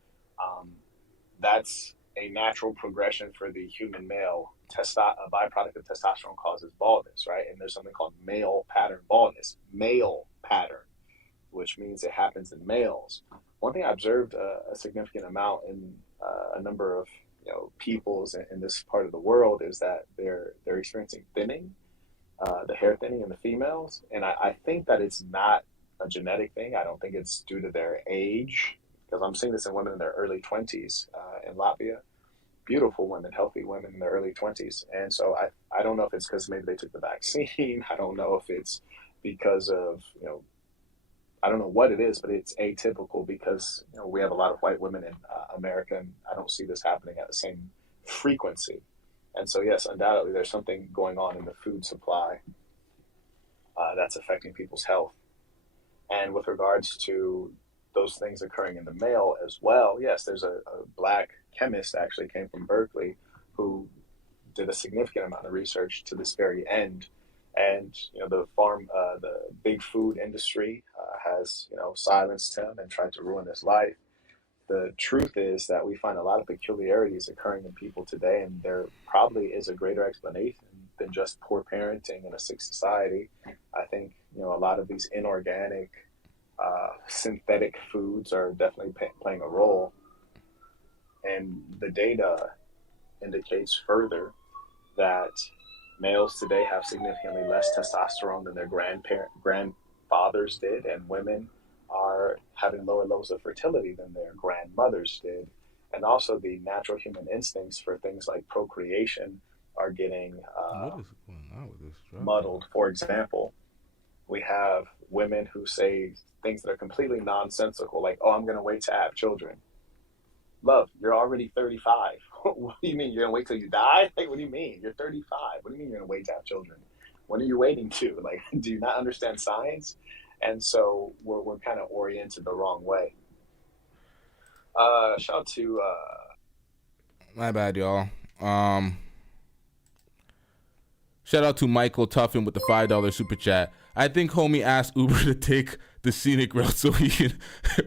That's a natural progression for the human male. A byproduct of testosterone causes baldness, right? And there's something called male pattern baldness, male pattern, which means it happens in males. One thing I observed a significant amount in a number of peoples in this part of the world is that they're experiencing thinning, the hair thinning in the females, and I think that it's not a genetic thing. I don't think it's due to their age, because I'm seeing this in women in their early 20s in Latvia. Beautiful women, healthy women in their early 20s. And so I don't know if it's because maybe they took the vaccine. I don't know if it's because of, I don't know what it is, but it's atypical, because we have a lot of white women in America, and I don't see this happening at the same frequency. And so, yes, undoubtedly, there's something going on in the food supply that's affecting people's health. And with regards to those things occurring in the male as well, yes, there's a black chemist actually came from Berkeley who did a significant amount of research to this very end. And the big food industry has silenced him and tried to ruin his life. The truth is that we find a lot of peculiarities occurring in people today, and there probably is a greater explanation than just poor parenting in a sick society. I think a lot of these inorganic, synthetic foods are definitely playing a role, and the data indicates further that males today have significantly less testosterone than their grandfathers did, and women are having lower levels of fertility than their grandmothers did. And also, the natural human instincts for things like procreation are getting What is going on with this drug? muddled. For example, we have women who say things that are completely nonsensical, like, "Oh, I'm going to wait to have children." Love, you're already 35. What do you mean you're gonna wait till you die? Like, what do you mean? You're 35. What do you mean you're gonna wait to have children? When are you waiting to? Like, do you not understand science? And so we're kind of oriented the wrong way. Shout out to My bad, y'all. Shout out to Michael Tuffin with the $5 super chat. I think homie asked Uber to take the scenic route so he can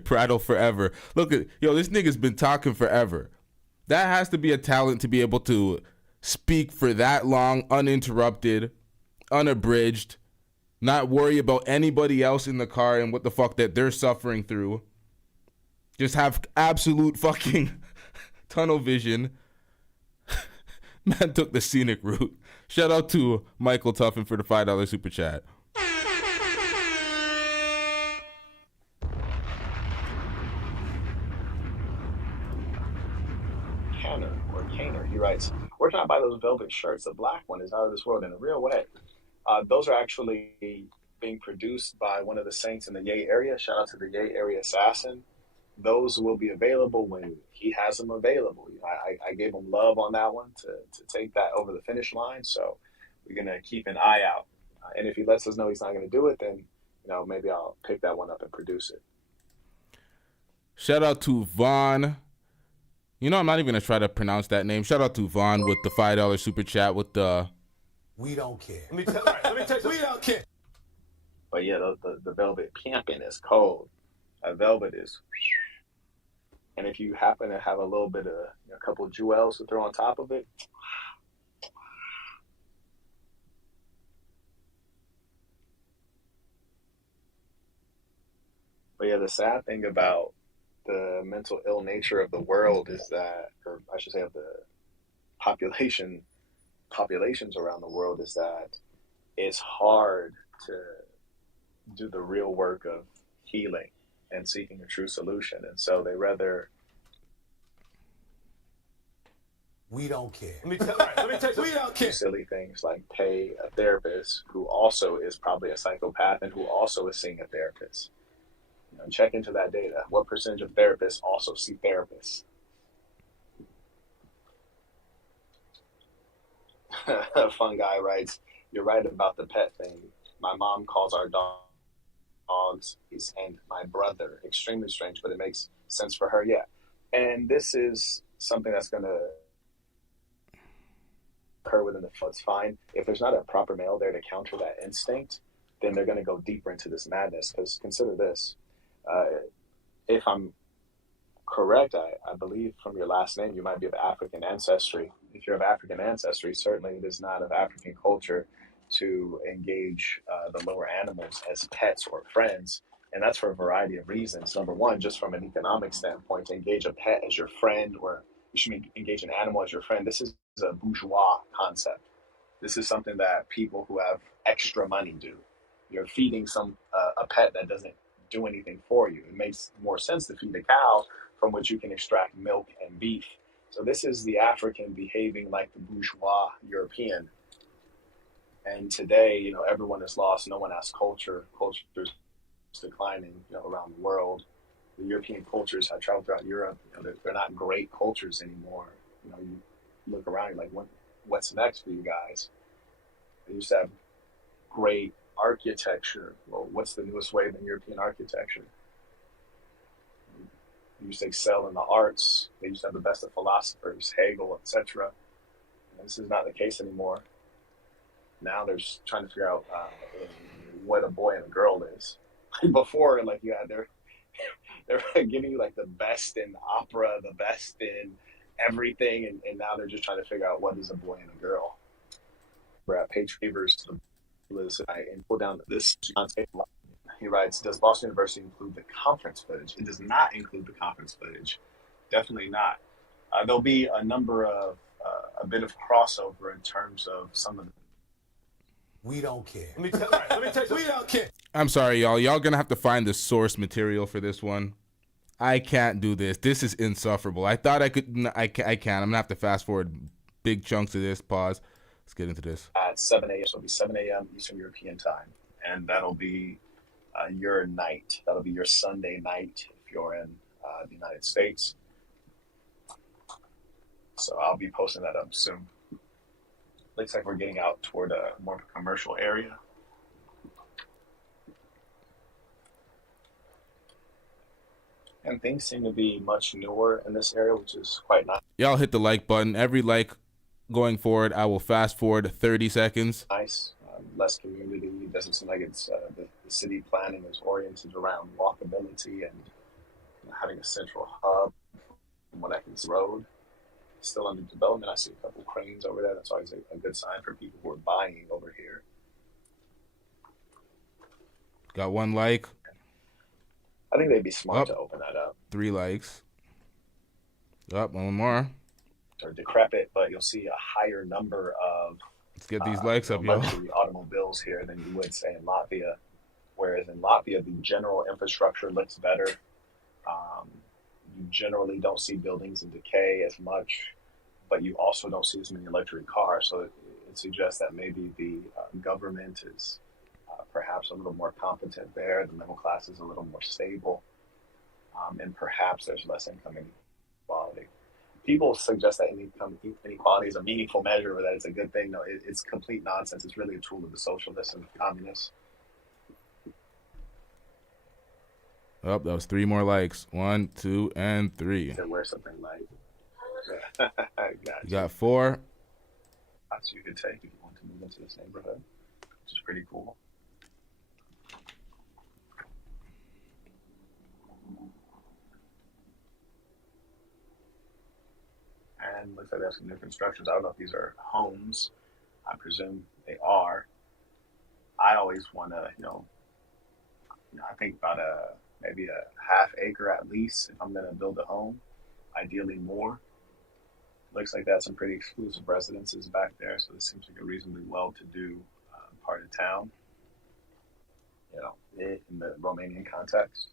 prattle forever. Look at this nigga's been talking forever. That has to be a talent to be able to speak for that long, uninterrupted, unabridged, not worry about anybody else in the car and what the fuck that they're suffering through. Just have absolute fucking tunnel vision. Man took the scenic route. Shout out to Michael Tuffin for the $5 super chat. Kaner, he writes, "Where can I buy those velvet shirts? The black one is out of this world in a real way." Those are actually being produced by one of the saints in the Yay area. Shout out to the Yay area assassin. Those will be available when he has them available. I gave him love on that one to take that over the finish line. So we're going to keep an eye out. And if he lets us know he's not going to do it, then maybe I'll pick that one up and produce it. Shout out to Vaughn. I'm not even going to try to pronounce that name. Shout out to Vaughn with the $5 super chat with the... We don't care. Let me tell you, we don't care. But yeah, the velvet pimping is cold. A velvet is... And if you happen to have a little bit of a couple of jewels to throw on top of it... But yeah, the sad thing about the mental ill nature of the world is that, or I should say of the populations around the world, is that it's hard to do the real work of healing and seeking a true solution. And so they rather... We don't care. Let me tell you, we don't care. Silly things like pay a therapist who also is probably a psychopath and who also is seeing a therapist. Check into that data. What percentage of therapists also see therapists? A fun guy writes, "You're right about the pet thing. My mom calls our dogs and my brother. Extremely strange, but it makes sense for her." Yeah. And this is something that's going to occur within the it's fine. If there's not a proper male there to counter that instinct, then they're going to go deeper into this madness. Because consider this. If I'm correct, I believe from your last name, you might be of African ancestry. If you're of African ancestry, certainly it is not of African culture to engage the lower animals as pets or friends. And that's for a variety of reasons. Number one, just from an economic standpoint, to engage a pet as your friend, or you should engage an animal as your friend, this is a bourgeois concept. This is something that people who have extra money do. You're feeding a pet that doesn't do anything for you. It makes more sense to feed a cow from which you can extract milk and beef. So this is the African behaving like the bourgeois European. And today, everyone is lost. No one has culture. Culture's declining, around the world. The European cultures, I traveled throughout Europe, they're not great cultures anymore. You look around, you're like, what's next for you guys? They used to have great architecture. Well, what's the newest wave in European architecture? They used to excel in the arts. They used to have the best of philosophers, Hegel, etc. This is not the case anymore. Now they're just trying to figure out what a boy and a girl is. Before, like you had they're giving you like the best in opera, the best in everything, and now they're just trying to figure out what is a boy and a girl. We're at page favors to the list and pull down this. He writes, does Boston University include the conference footage? It does not include the conference footage. Definitely not. There'll be a number of, a bit of crossover in terms of some of the. We don't care. Let me tell you, we don't care. I'm sorry, y'all. Y'all gonna have to find the source material for this one. I can't do this. This is insufferable. I thought I could. I can't. I'm gonna have to fast forward big chunks of this. Pause. Let's get into this. At 7 a.m. So it'll be 7 a.m. Eastern European time, and that'll be your night. That'll be your Sunday night if you're in the United States. So I'll be posting that up soon. Looks like we're getting out toward a more commercial area. And things seem to be much newer in this area, which is quite nice. Y'all hit the like button. Every like going forward, I will fast forward 30 seconds. Nice. Less community. It doesn't seem like it's the city planning is oriented around walkability and having a central hub on what I can see road. Still under development. I see a couple cranes over there. That's always a good sign for people who are buying over here. Got 1 like. I think they'd be smart to open that up. 3 likes. Up 1 more. Or decrepit, but you'll see a higher number of let's get these likes up, y'all. luxury automobiles here than you would say in Latvia. Whereas in Latvia, the general infrastructure looks better. You generally don't see buildings in decay as much, but you also don't see as many electric cars. So it suggests that maybe the government is perhaps a little more competent there. The middle class is a little more stable, and perhaps there's less income inequality. People suggest that income inequality is a meaningful measure or that it's a good thing. No, it's complete nonsense. It's really a tool of the socialists and the communists. Oh, that was 3 more likes. 1, 2, and 3. To wear something like you got 4. That's you could take if you want to move into this neighborhood, which is pretty cool. And looks like there's some new constructions. I don't know if these are homes. I presume they are. I always want to, I think about maybe a half acre at least if I'm going to build a home, ideally more. Looks like that's some pretty exclusive residences back there, so this seems like a reasonably well-to-do part of town, in the Romanian context.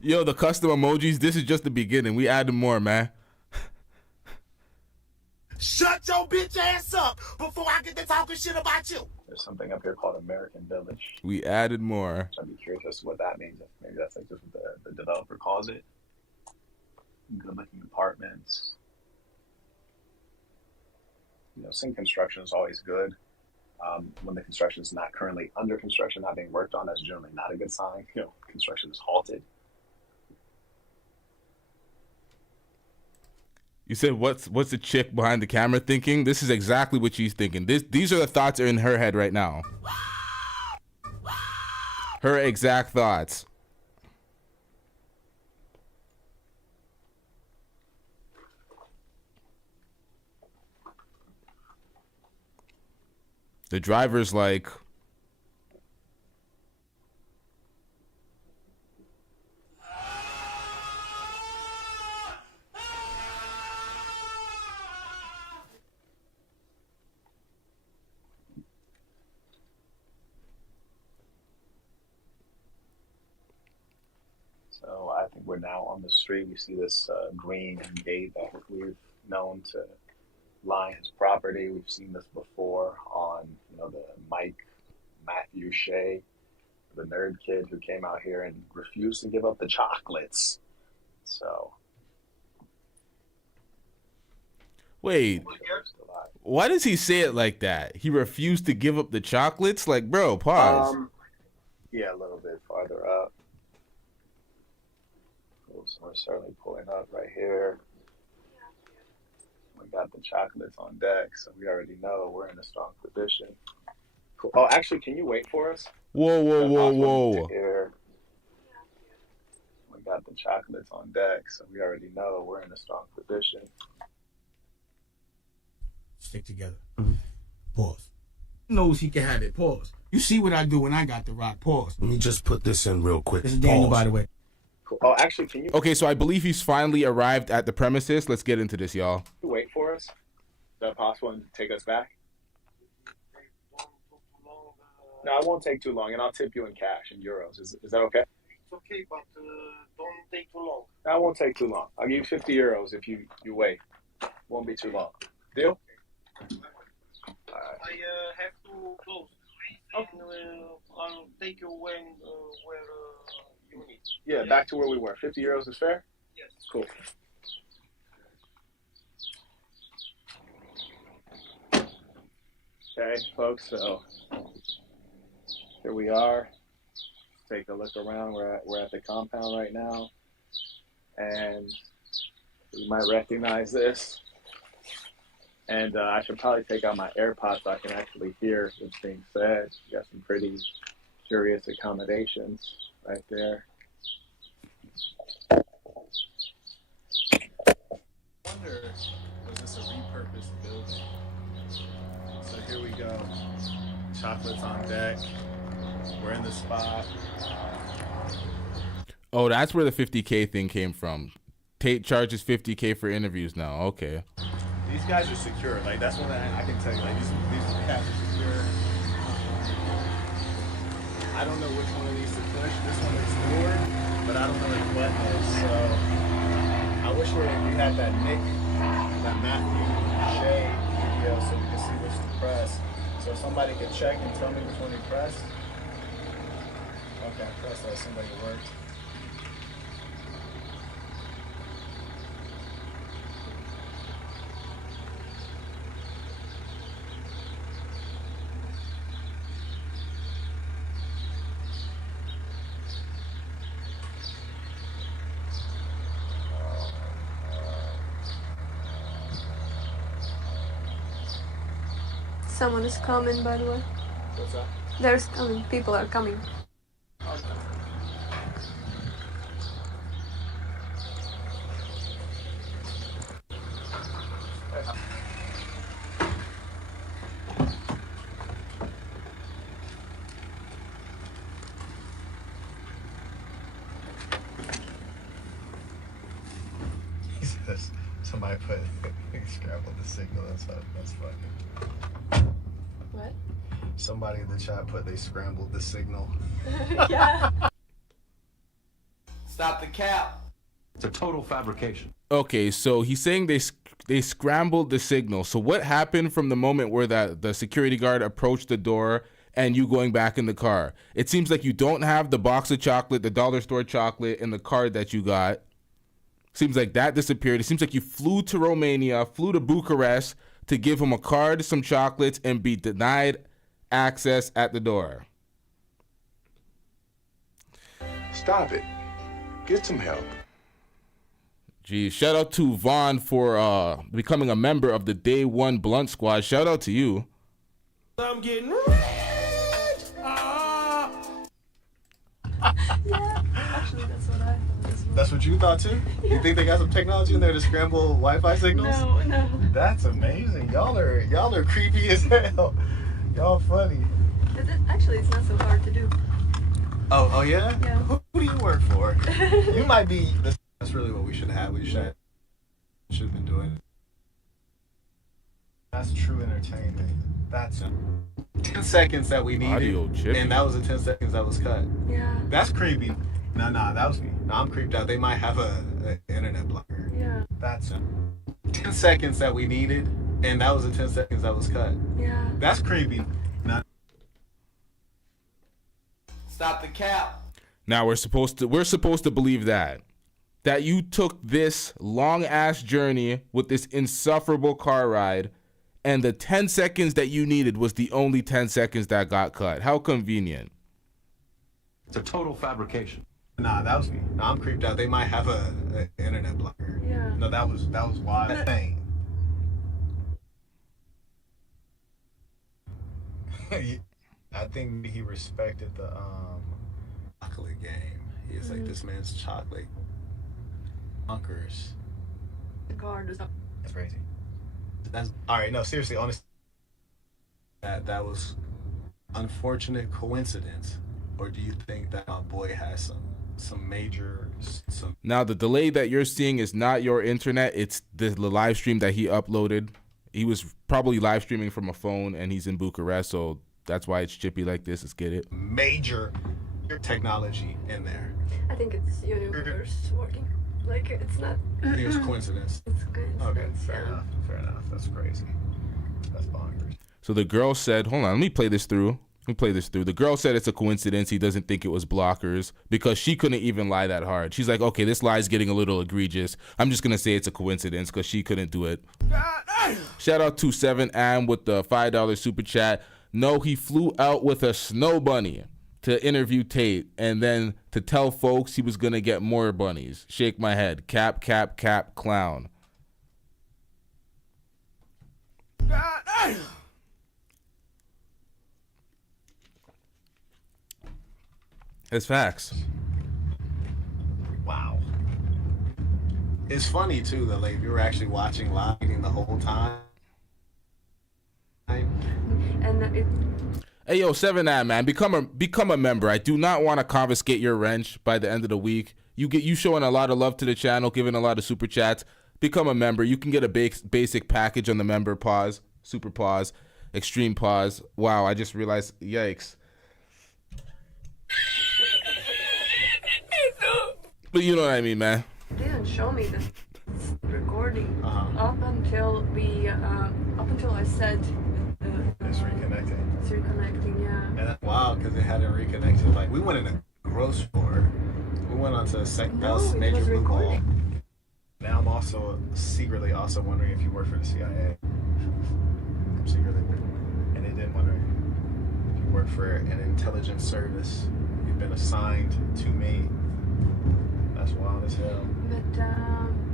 Yo, the custom emojis, this is just the beginning. We added more, man. Shut your bitch ass up before I get to talking shit about you. There's something up here called American Village. We added more. I'd be curious as to what that means. Maybe that's like just what the developer calls it. Good-looking apartments. Seeing construction is always good. When the construction is not currently under construction, not being worked on, that's generally not a good sign. Construction is halted. You said what's the chick behind the camera thinking? This is exactly what she's thinking. These are the thoughts that are in her head right now. Her exact thoughts. The driver's like, so I think we're now on the street. We see this green gate that we've known to line his property. We've seen this before on, the Matthew Shea, the nerd kid who came out here and refused to give up the chocolates. So. wait, why does he say it like that? He refused to give up the chocolates? Like, bro, pause. Yeah, a little bit farther up. So we're certainly pulling up right here. We got the chocolates on deck, so we already know we're in a strong position. Cool. Oh, actually, can you wait for us? Whoa, whoa, whoa, whoa. Here. We got the chocolates on deck, so we already know we're in a strong position. Stick together. Pause. Knows he can have it. Pause. You see what I do when I got the rock. Pause. Let me just put this in real quick. This is Daniel, by the way. Cool. Oh, actually, can you Okay, so I believe he's finally arrived at the premises. Let's get into this, y'all. wait for us? Is that possible and take us back? No, it won't take too long, and I'll tip you in cash, in euros. Is that okay? It's okay, but don't take too long. That won't take too long. I'll give you 50 euros if you wait. Won't be too long. Deal? I have to close. Okay. I'll take you where you need. Yeah, back to where we were. 50 euros is fair? Yes. Cool. Okay, folks, so here we are. Take a look around. We're at the compound right now, and you might recognize this. And I should probably take out my AirPods so I can actually hear what's being said. You got some pretty curious accommodations right there. I wonder, was this a repurposed building? So here we go. Chocolates on deck. We're in the spot. Oh, that's where the 50K thing came from. Tate charges 50K for interviews now. Okay. These guys are secure. Like, that's one thing I can tell you. Like, these cats are secure. I don't know which one of these to push. This one is newer, but I don't know where the button is. So I wish we had that Nick, that Matthew Shea video so we could see which to press. So if somebody could check and tell me which one to press. Okay, I pressed that. Seems like it worked. Someone is coming, by the way. What's that? There's coming. People are coming. Okay. He says somebody put scrambled the signal. That's funny. What? Somebody in the chat put they scrambled the signal. Yeah. Stop the cap. It's a total fabrication. Okay, so he's saying they scrambled the signal. So what happened from the moment where the security guard approached the door and you going back in the car? It seems like you don't have the box of chocolate, the dollar store chocolate, and the card that you got. Seems like that disappeared. It seems like you flew to Romania, flew to Bucharest to give him a card, some chocolates, and be denied access at the door. Stop it. Get some help. Geez, shout out to Vaughn for becoming a member of the Day One Blunt Squad. Shout out to you. I'm getting rich. Yeah. Actually, that's what I thought as well. That's what you thought too? You think they got some technology in there to scramble Wi-Fi signals? No. That's amazing. Y'all are creepy as hell. Y'all funny. Actually, it's not so hard to do. Oh yeah? Yeah. Who do you work for? You might be. That's really what we should have. We should have been doing. That's true entertainment. That's 10 seconds that we needed, Audio chippy. and that was the 10 seconds that was cut. Yeah. That's creepy. Nah, that was me. Nah, I'm creeped out. They might have a internet blocker. Yeah. That's 10 seconds that we needed, and that was the 10 seconds that was cut. Yeah. That's creepy. Nah. Stop the cap. Now we're supposed to believe that you took this long ass journey with this insufferable car ride, and the 10 seconds that you needed was the only 10 seconds that got cut. How convenient. It's a total fabrication. Nah, that was me. Nah, I'm creeped out. They might have a internet blocker. Yeah. No, that was wild. Thing. I think he respected the chocolate game. He's like, this man's chocolate bonkers. The guard was up. That's crazy. That's all right. No, seriously, honestly, that was unfortunate coincidence, or do you think that my boy has some major some? Now the delay that you're seeing is not your internet. It's the live stream that he uploaded. He was probably live streaming from a phone, and he's in Bucharest, so that's why it's chippy like this. Let's get it. Major technology in there. I think it's universe working. Like, it's not. I think it's coincidence. It's coincidence. Okay, fair enough. Fair enough. That's crazy. That's bonkers. So the girl said, hold on, let me play this through. The girl said it's a coincidence. He doesn't think it was blockers because she couldn't even lie that hard. She's like, okay, this lie is getting a little egregious. I'm just going to say it's a coincidence because she couldn't do it. Shout out to 7am with the $5 super chat. No, he flew out with a snow bunny to interview Tate and then to tell folks he was going to get more bunnies. Shake my head. Cap, cap, cap, clown. It's facts. Wow. It's funny too that like you were actually watching live the whole time. And it. Hey yo, 7am man, become a member. I do not want to confiscate your wrench by the end of the week. You showing a lot of love to the channel, giving a lot of super chats. Become a member. You can get a basic package on the member pause, super pause, extreme pause. Wow, I just realized, yikes. But you know what I mean, man. They didn't show me the recording up until I said it's reconnecting. It's reconnecting, yeah. And that's wild because it hadn't reconnected. Like we went in a grocery store. We went onto a second major blue ball. Now I'm also secretly wondering if you work for the CIA. I'm secretly, and they did wondering if you work for an intelligence service. You've been assigned to me. That's wild as hell. But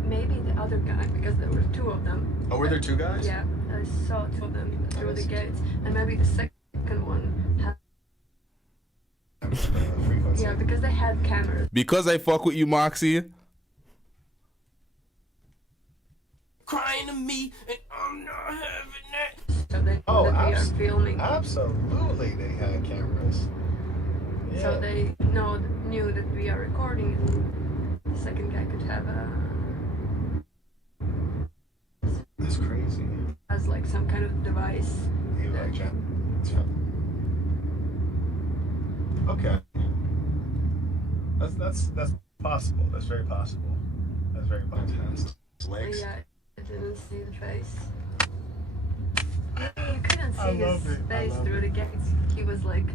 maybe the other guy, because there were two of them. Oh, were there two guys? Yeah, I saw two of them through the gates, and maybe the second one had. Yeah, because they had cameras. Because I fuck with you, Moxie. Crying to me, and I'm not having that. So they are filming. Absolutely, they had cameras. Yeah. So they knew that we are recording. And the second guy could have That's crazy. As like some kind of device. You like that? Okay. That's possible. That's very possible. That's very fantastic. Legs. Yeah, I didn't see the face. You couldn't see his face through the gates. He was like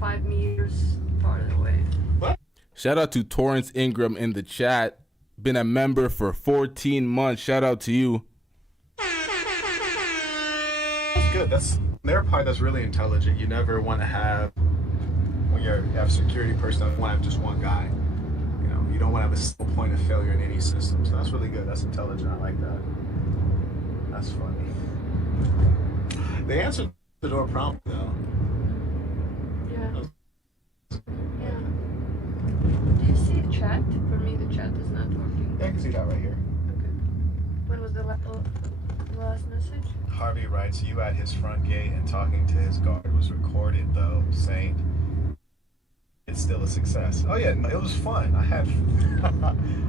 5 meters farther away. What? Shout out to Torrance Ingram in the chat. Been a member for 14 months. Shout out to you. That's good. That's their part. That's really intelligent. You never want to have when you have security personnel. You want to have just one guy. You know, you don't want to have a single point of failure in any system. So that's really good. That's intelligent. I like that. That's funny. They answered the door promptly though. Yeah. Yeah. Do you see the chat? For me, the chat is not working. Yeah, I can see that right here. Okay. When was the last message? Harvey writes, you at his front gate and talking to his guard was recorded though, saying it's still a success. Oh yeah, it was fun. I had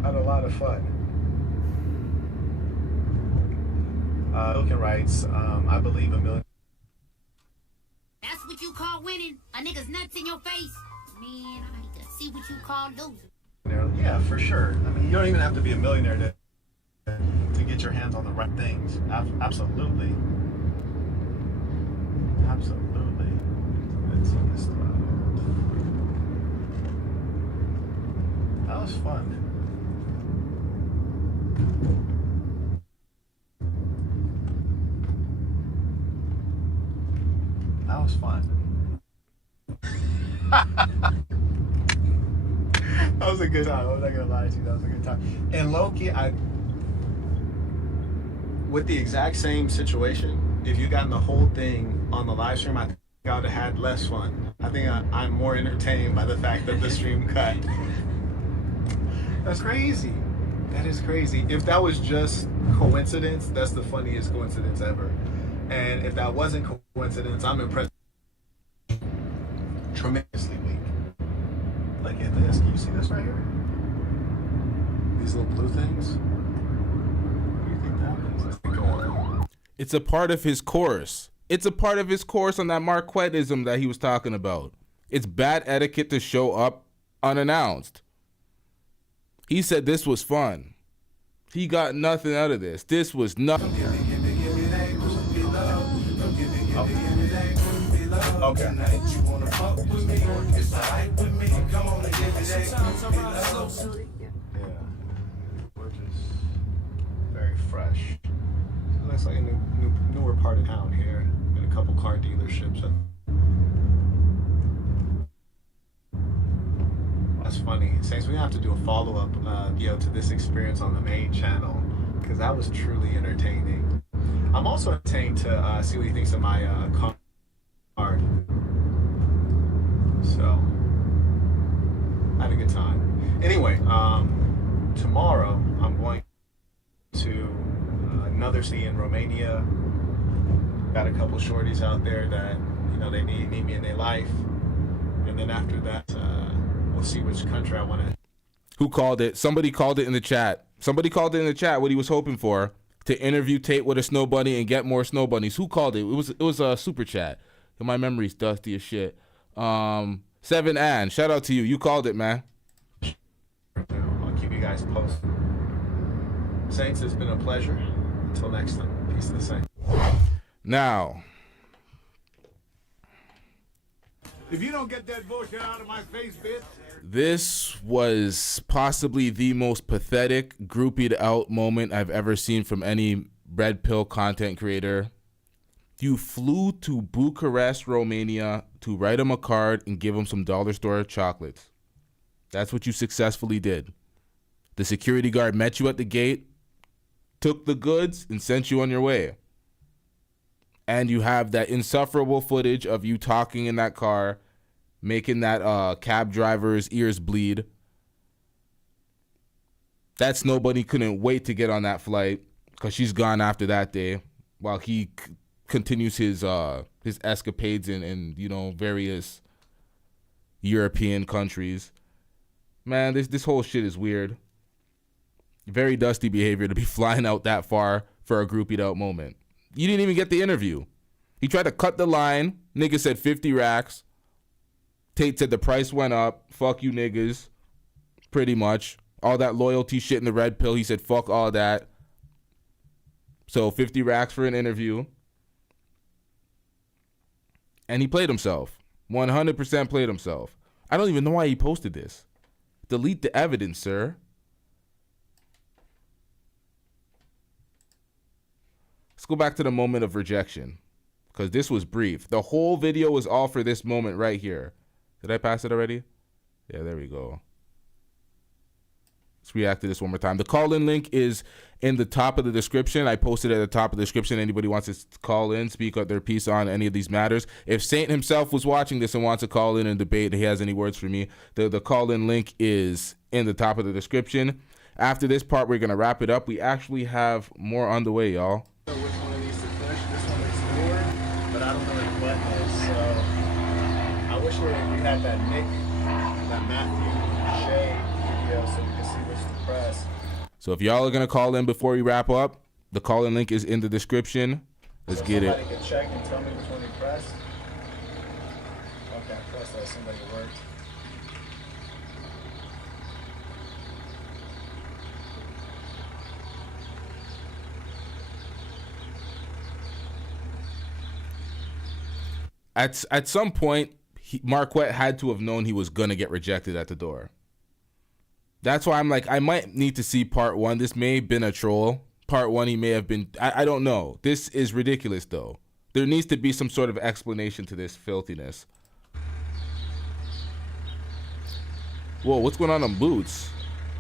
a lot of fun. Ilkin writes, I believe $1 million. That's what you call winning? A nigga's nuts in your face? Man, I need to see what you call losing. Yeah, for sure. I mean, you don't even have to be a millionaire to get your hands on the right things. Absolutely. Absolutely. Let's see this cloud. That was fun. That was fun. That was a good time. I'm not gonna lie to you. That was a good time. And Loki, with the exact same situation, if you got in the whole thing on the live stream, I think I would have had less fun. I think I'm more entertained by the fact that the stream cut. That's crazy. That is crazy. If that was just coincidence, that's the funniest coincidence ever. And if that wasn't coincidence, I'm impressed. Tremendously weak. Like at this, can you see this right here? These little blue things? What do you think that is? Let's go on. It's a part of his course. It's a part of his course on that Marquettism that he was talking about. It's bad etiquette to show up unannounced. He said this was fun. He got nothing out of this. This was nothing. Okay. Yeah. We're just very fresh. It looks like a newer part of town here. Got a couple car dealerships. That's funny. Saints, we have to do a follow-up video to this experience on the main channel because that was truly entertaining. I'm also entertained to see what he thinks of my card. So, I had a good time. Anyway, tomorrow I'm going to another city in Romania. Got a couple shorties out there that, you know, they need me in their life. And then after that, we'll see which country I want to. Who called it? Somebody called it in the chat. Somebody called it in the chat what he was hoping for, to interview Tate with a snow bunny and get more snow bunnies. Who called it? It was a super chat. My memory's dusty as shit. 7 Ann, shout out to you. You called it, man. I'll keep you guys posted. Saints, it's been a pleasure. Until next time, peace to the Saints. Now, If you don't get that bullshit out of my face, bitch. this was possibly the most pathetic, groupied out moment I've ever seen from any red pill content creator. You flew to Bucharest, Romania to write him a card and give him some dollar store chocolates. That's what you successfully did. The security guard met you at the gate, took the goods, and sent you on your way. And you have that insufferable footage of you talking in that car, making that cab driver's ears bleed. That snow bunny couldn't wait to get on that flight because she's gone after that day while he continues his escapades in you know, various European countries. Man, this whole shit is weird. Very dusty behavior to be flying out that far for a groupied out moment. You didn't even get the interview. He tried to cut the line. Nigga said 50 racks. Tate said the price went up. Fuck you niggas. Pretty much. All that loyalty shit in the red pill. He said fuck all that. So 50 racks for an interview. And he played himself. 100% played himself. I don't even know why he posted this. Delete the evidence, sir. Let's go back to the moment of rejection, because this was brief. The whole video was all for this moment right here. Did I pass it already? Yeah, there we go. Let's react to this one more time. The call-in link is in the top of the description. I posted it at the top of the description. Anybody wants to call in, speak out their piece on any of these matters. If Saint himself was watching this and wants to call in and debate, he has any words for me, the call-in link is in the top of the description. After this part, we're going to wrap it up. We actually have more on the way, y'all. Which one of these to push? This one is newer, but I don't know where the button is, so I wish we had that Nick, that Matthew Shea video so we can see which to press. So if y'all are going to call in before we wrap up, the call-in link is in the description. Let's get it. Somebody can check and tell me which one he pressed. Okay, I pressed that. Seems like it worked. At some point, Marquette had to have known he was going to get rejected at the door. That's why I'm like, I might need to see part one. This may have been a troll. Part one, he may have been, I don't know. This is ridiculous, though. There needs to be some sort of explanation to this filthiness. Whoa, what's going on boots?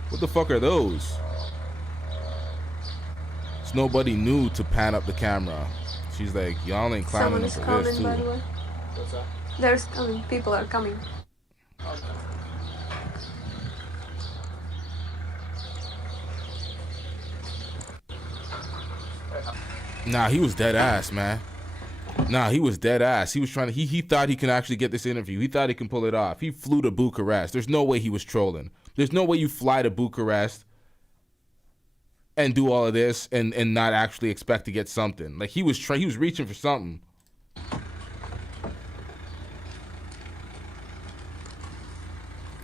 What the fuck are those? It's nobody new to pan up the camera. She's like, y'all ain't clowning Someone him is for this coming, by too. the way. What's that? There's coming. People are coming. Nah, he was dead ass, man. Nah, he was dead ass. He was trying to. He thought he can actually get this interview. He thought he can pull it off. He flew to Bucharest. There's no way he was trolling. There's no way you fly to Bucharest and do all of this and not actually expect to get something. Like he was reaching for something.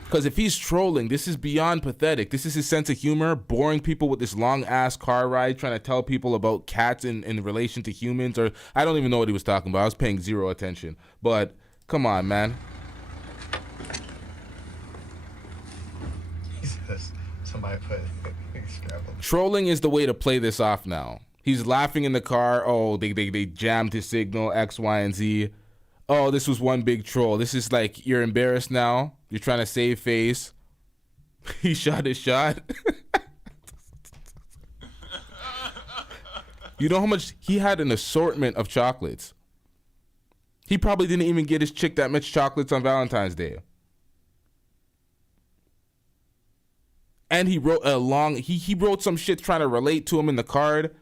Because if he's trolling, this is beyond pathetic. This is his sense of humor, boring people with this long-ass car ride, trying to tell people about cats in relation to humans, or I don't even know what he was talking about. I was paying zero attention. But, come on, man. He says, somebody put scrambled. Trolling is the way to play this off now. He's laughing in the car. Oh, they jammed his signal, X, Y, and Z. Oh, this was one big troll. This is like, you're embarrassed now. You're trying to save face. He shot his shot. You know how much he had an assortment of chocolates. He probably didn't even get his chick that much chocolates on Valentine's Day. And he wrote he wrote some shit trying to relate to him in the card.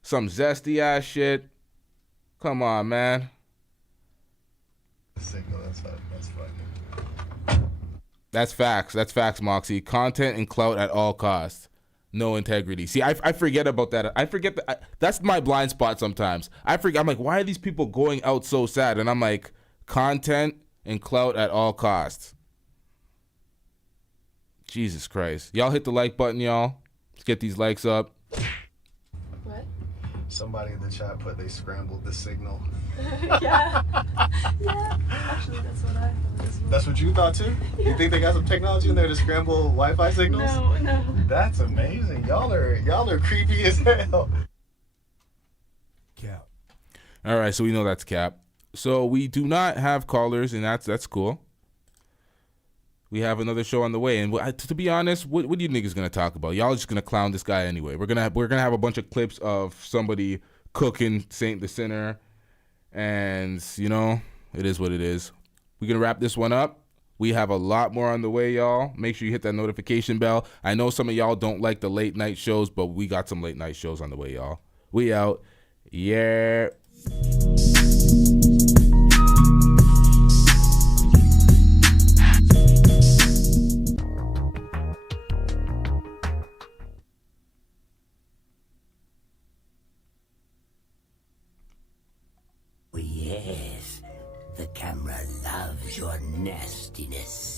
Some zesty ass shit. Come on, man. Signal, that's funny. That's facts. That's facts, Moxie. Content and clout at all costs. No integrity. See, I forget about that. I forget that. That's my blind spot sometimes. I forget. I'm like, why are these people going out so sad? And I'm like, content and clout at all costs. Jesus Christ. Y'all hit the like button, y'all. Let's get these likes up. What? Somebody in the chat put they scrambled the signal. Yeah. Yeah. Actually, that's what I thought as well. That's what you thought too? Yeah. You think they got some technology in there to scramble Wi-Fi signals? No. That's amazing. Y'all are creepy as hell. Cap. All right, so we know that's cap. So we do not have callers, and that's cool. We have another show on the way, and to be honest, what are you niggas gonna talk about? Y'all just gonna clown this guy anyway. We're gonna have a bunch of clips of somebody cooking Saint the Sinner, and you know it is what it is. We're gonna wrap this one up. We have a lot more on the way, y'all. Make sure you hit that notification bell. I know some of y'all don't like the late night shows, but we got some late night shows on the way, y'all. We out. Yeah. Yes, the camera loves your nastiness.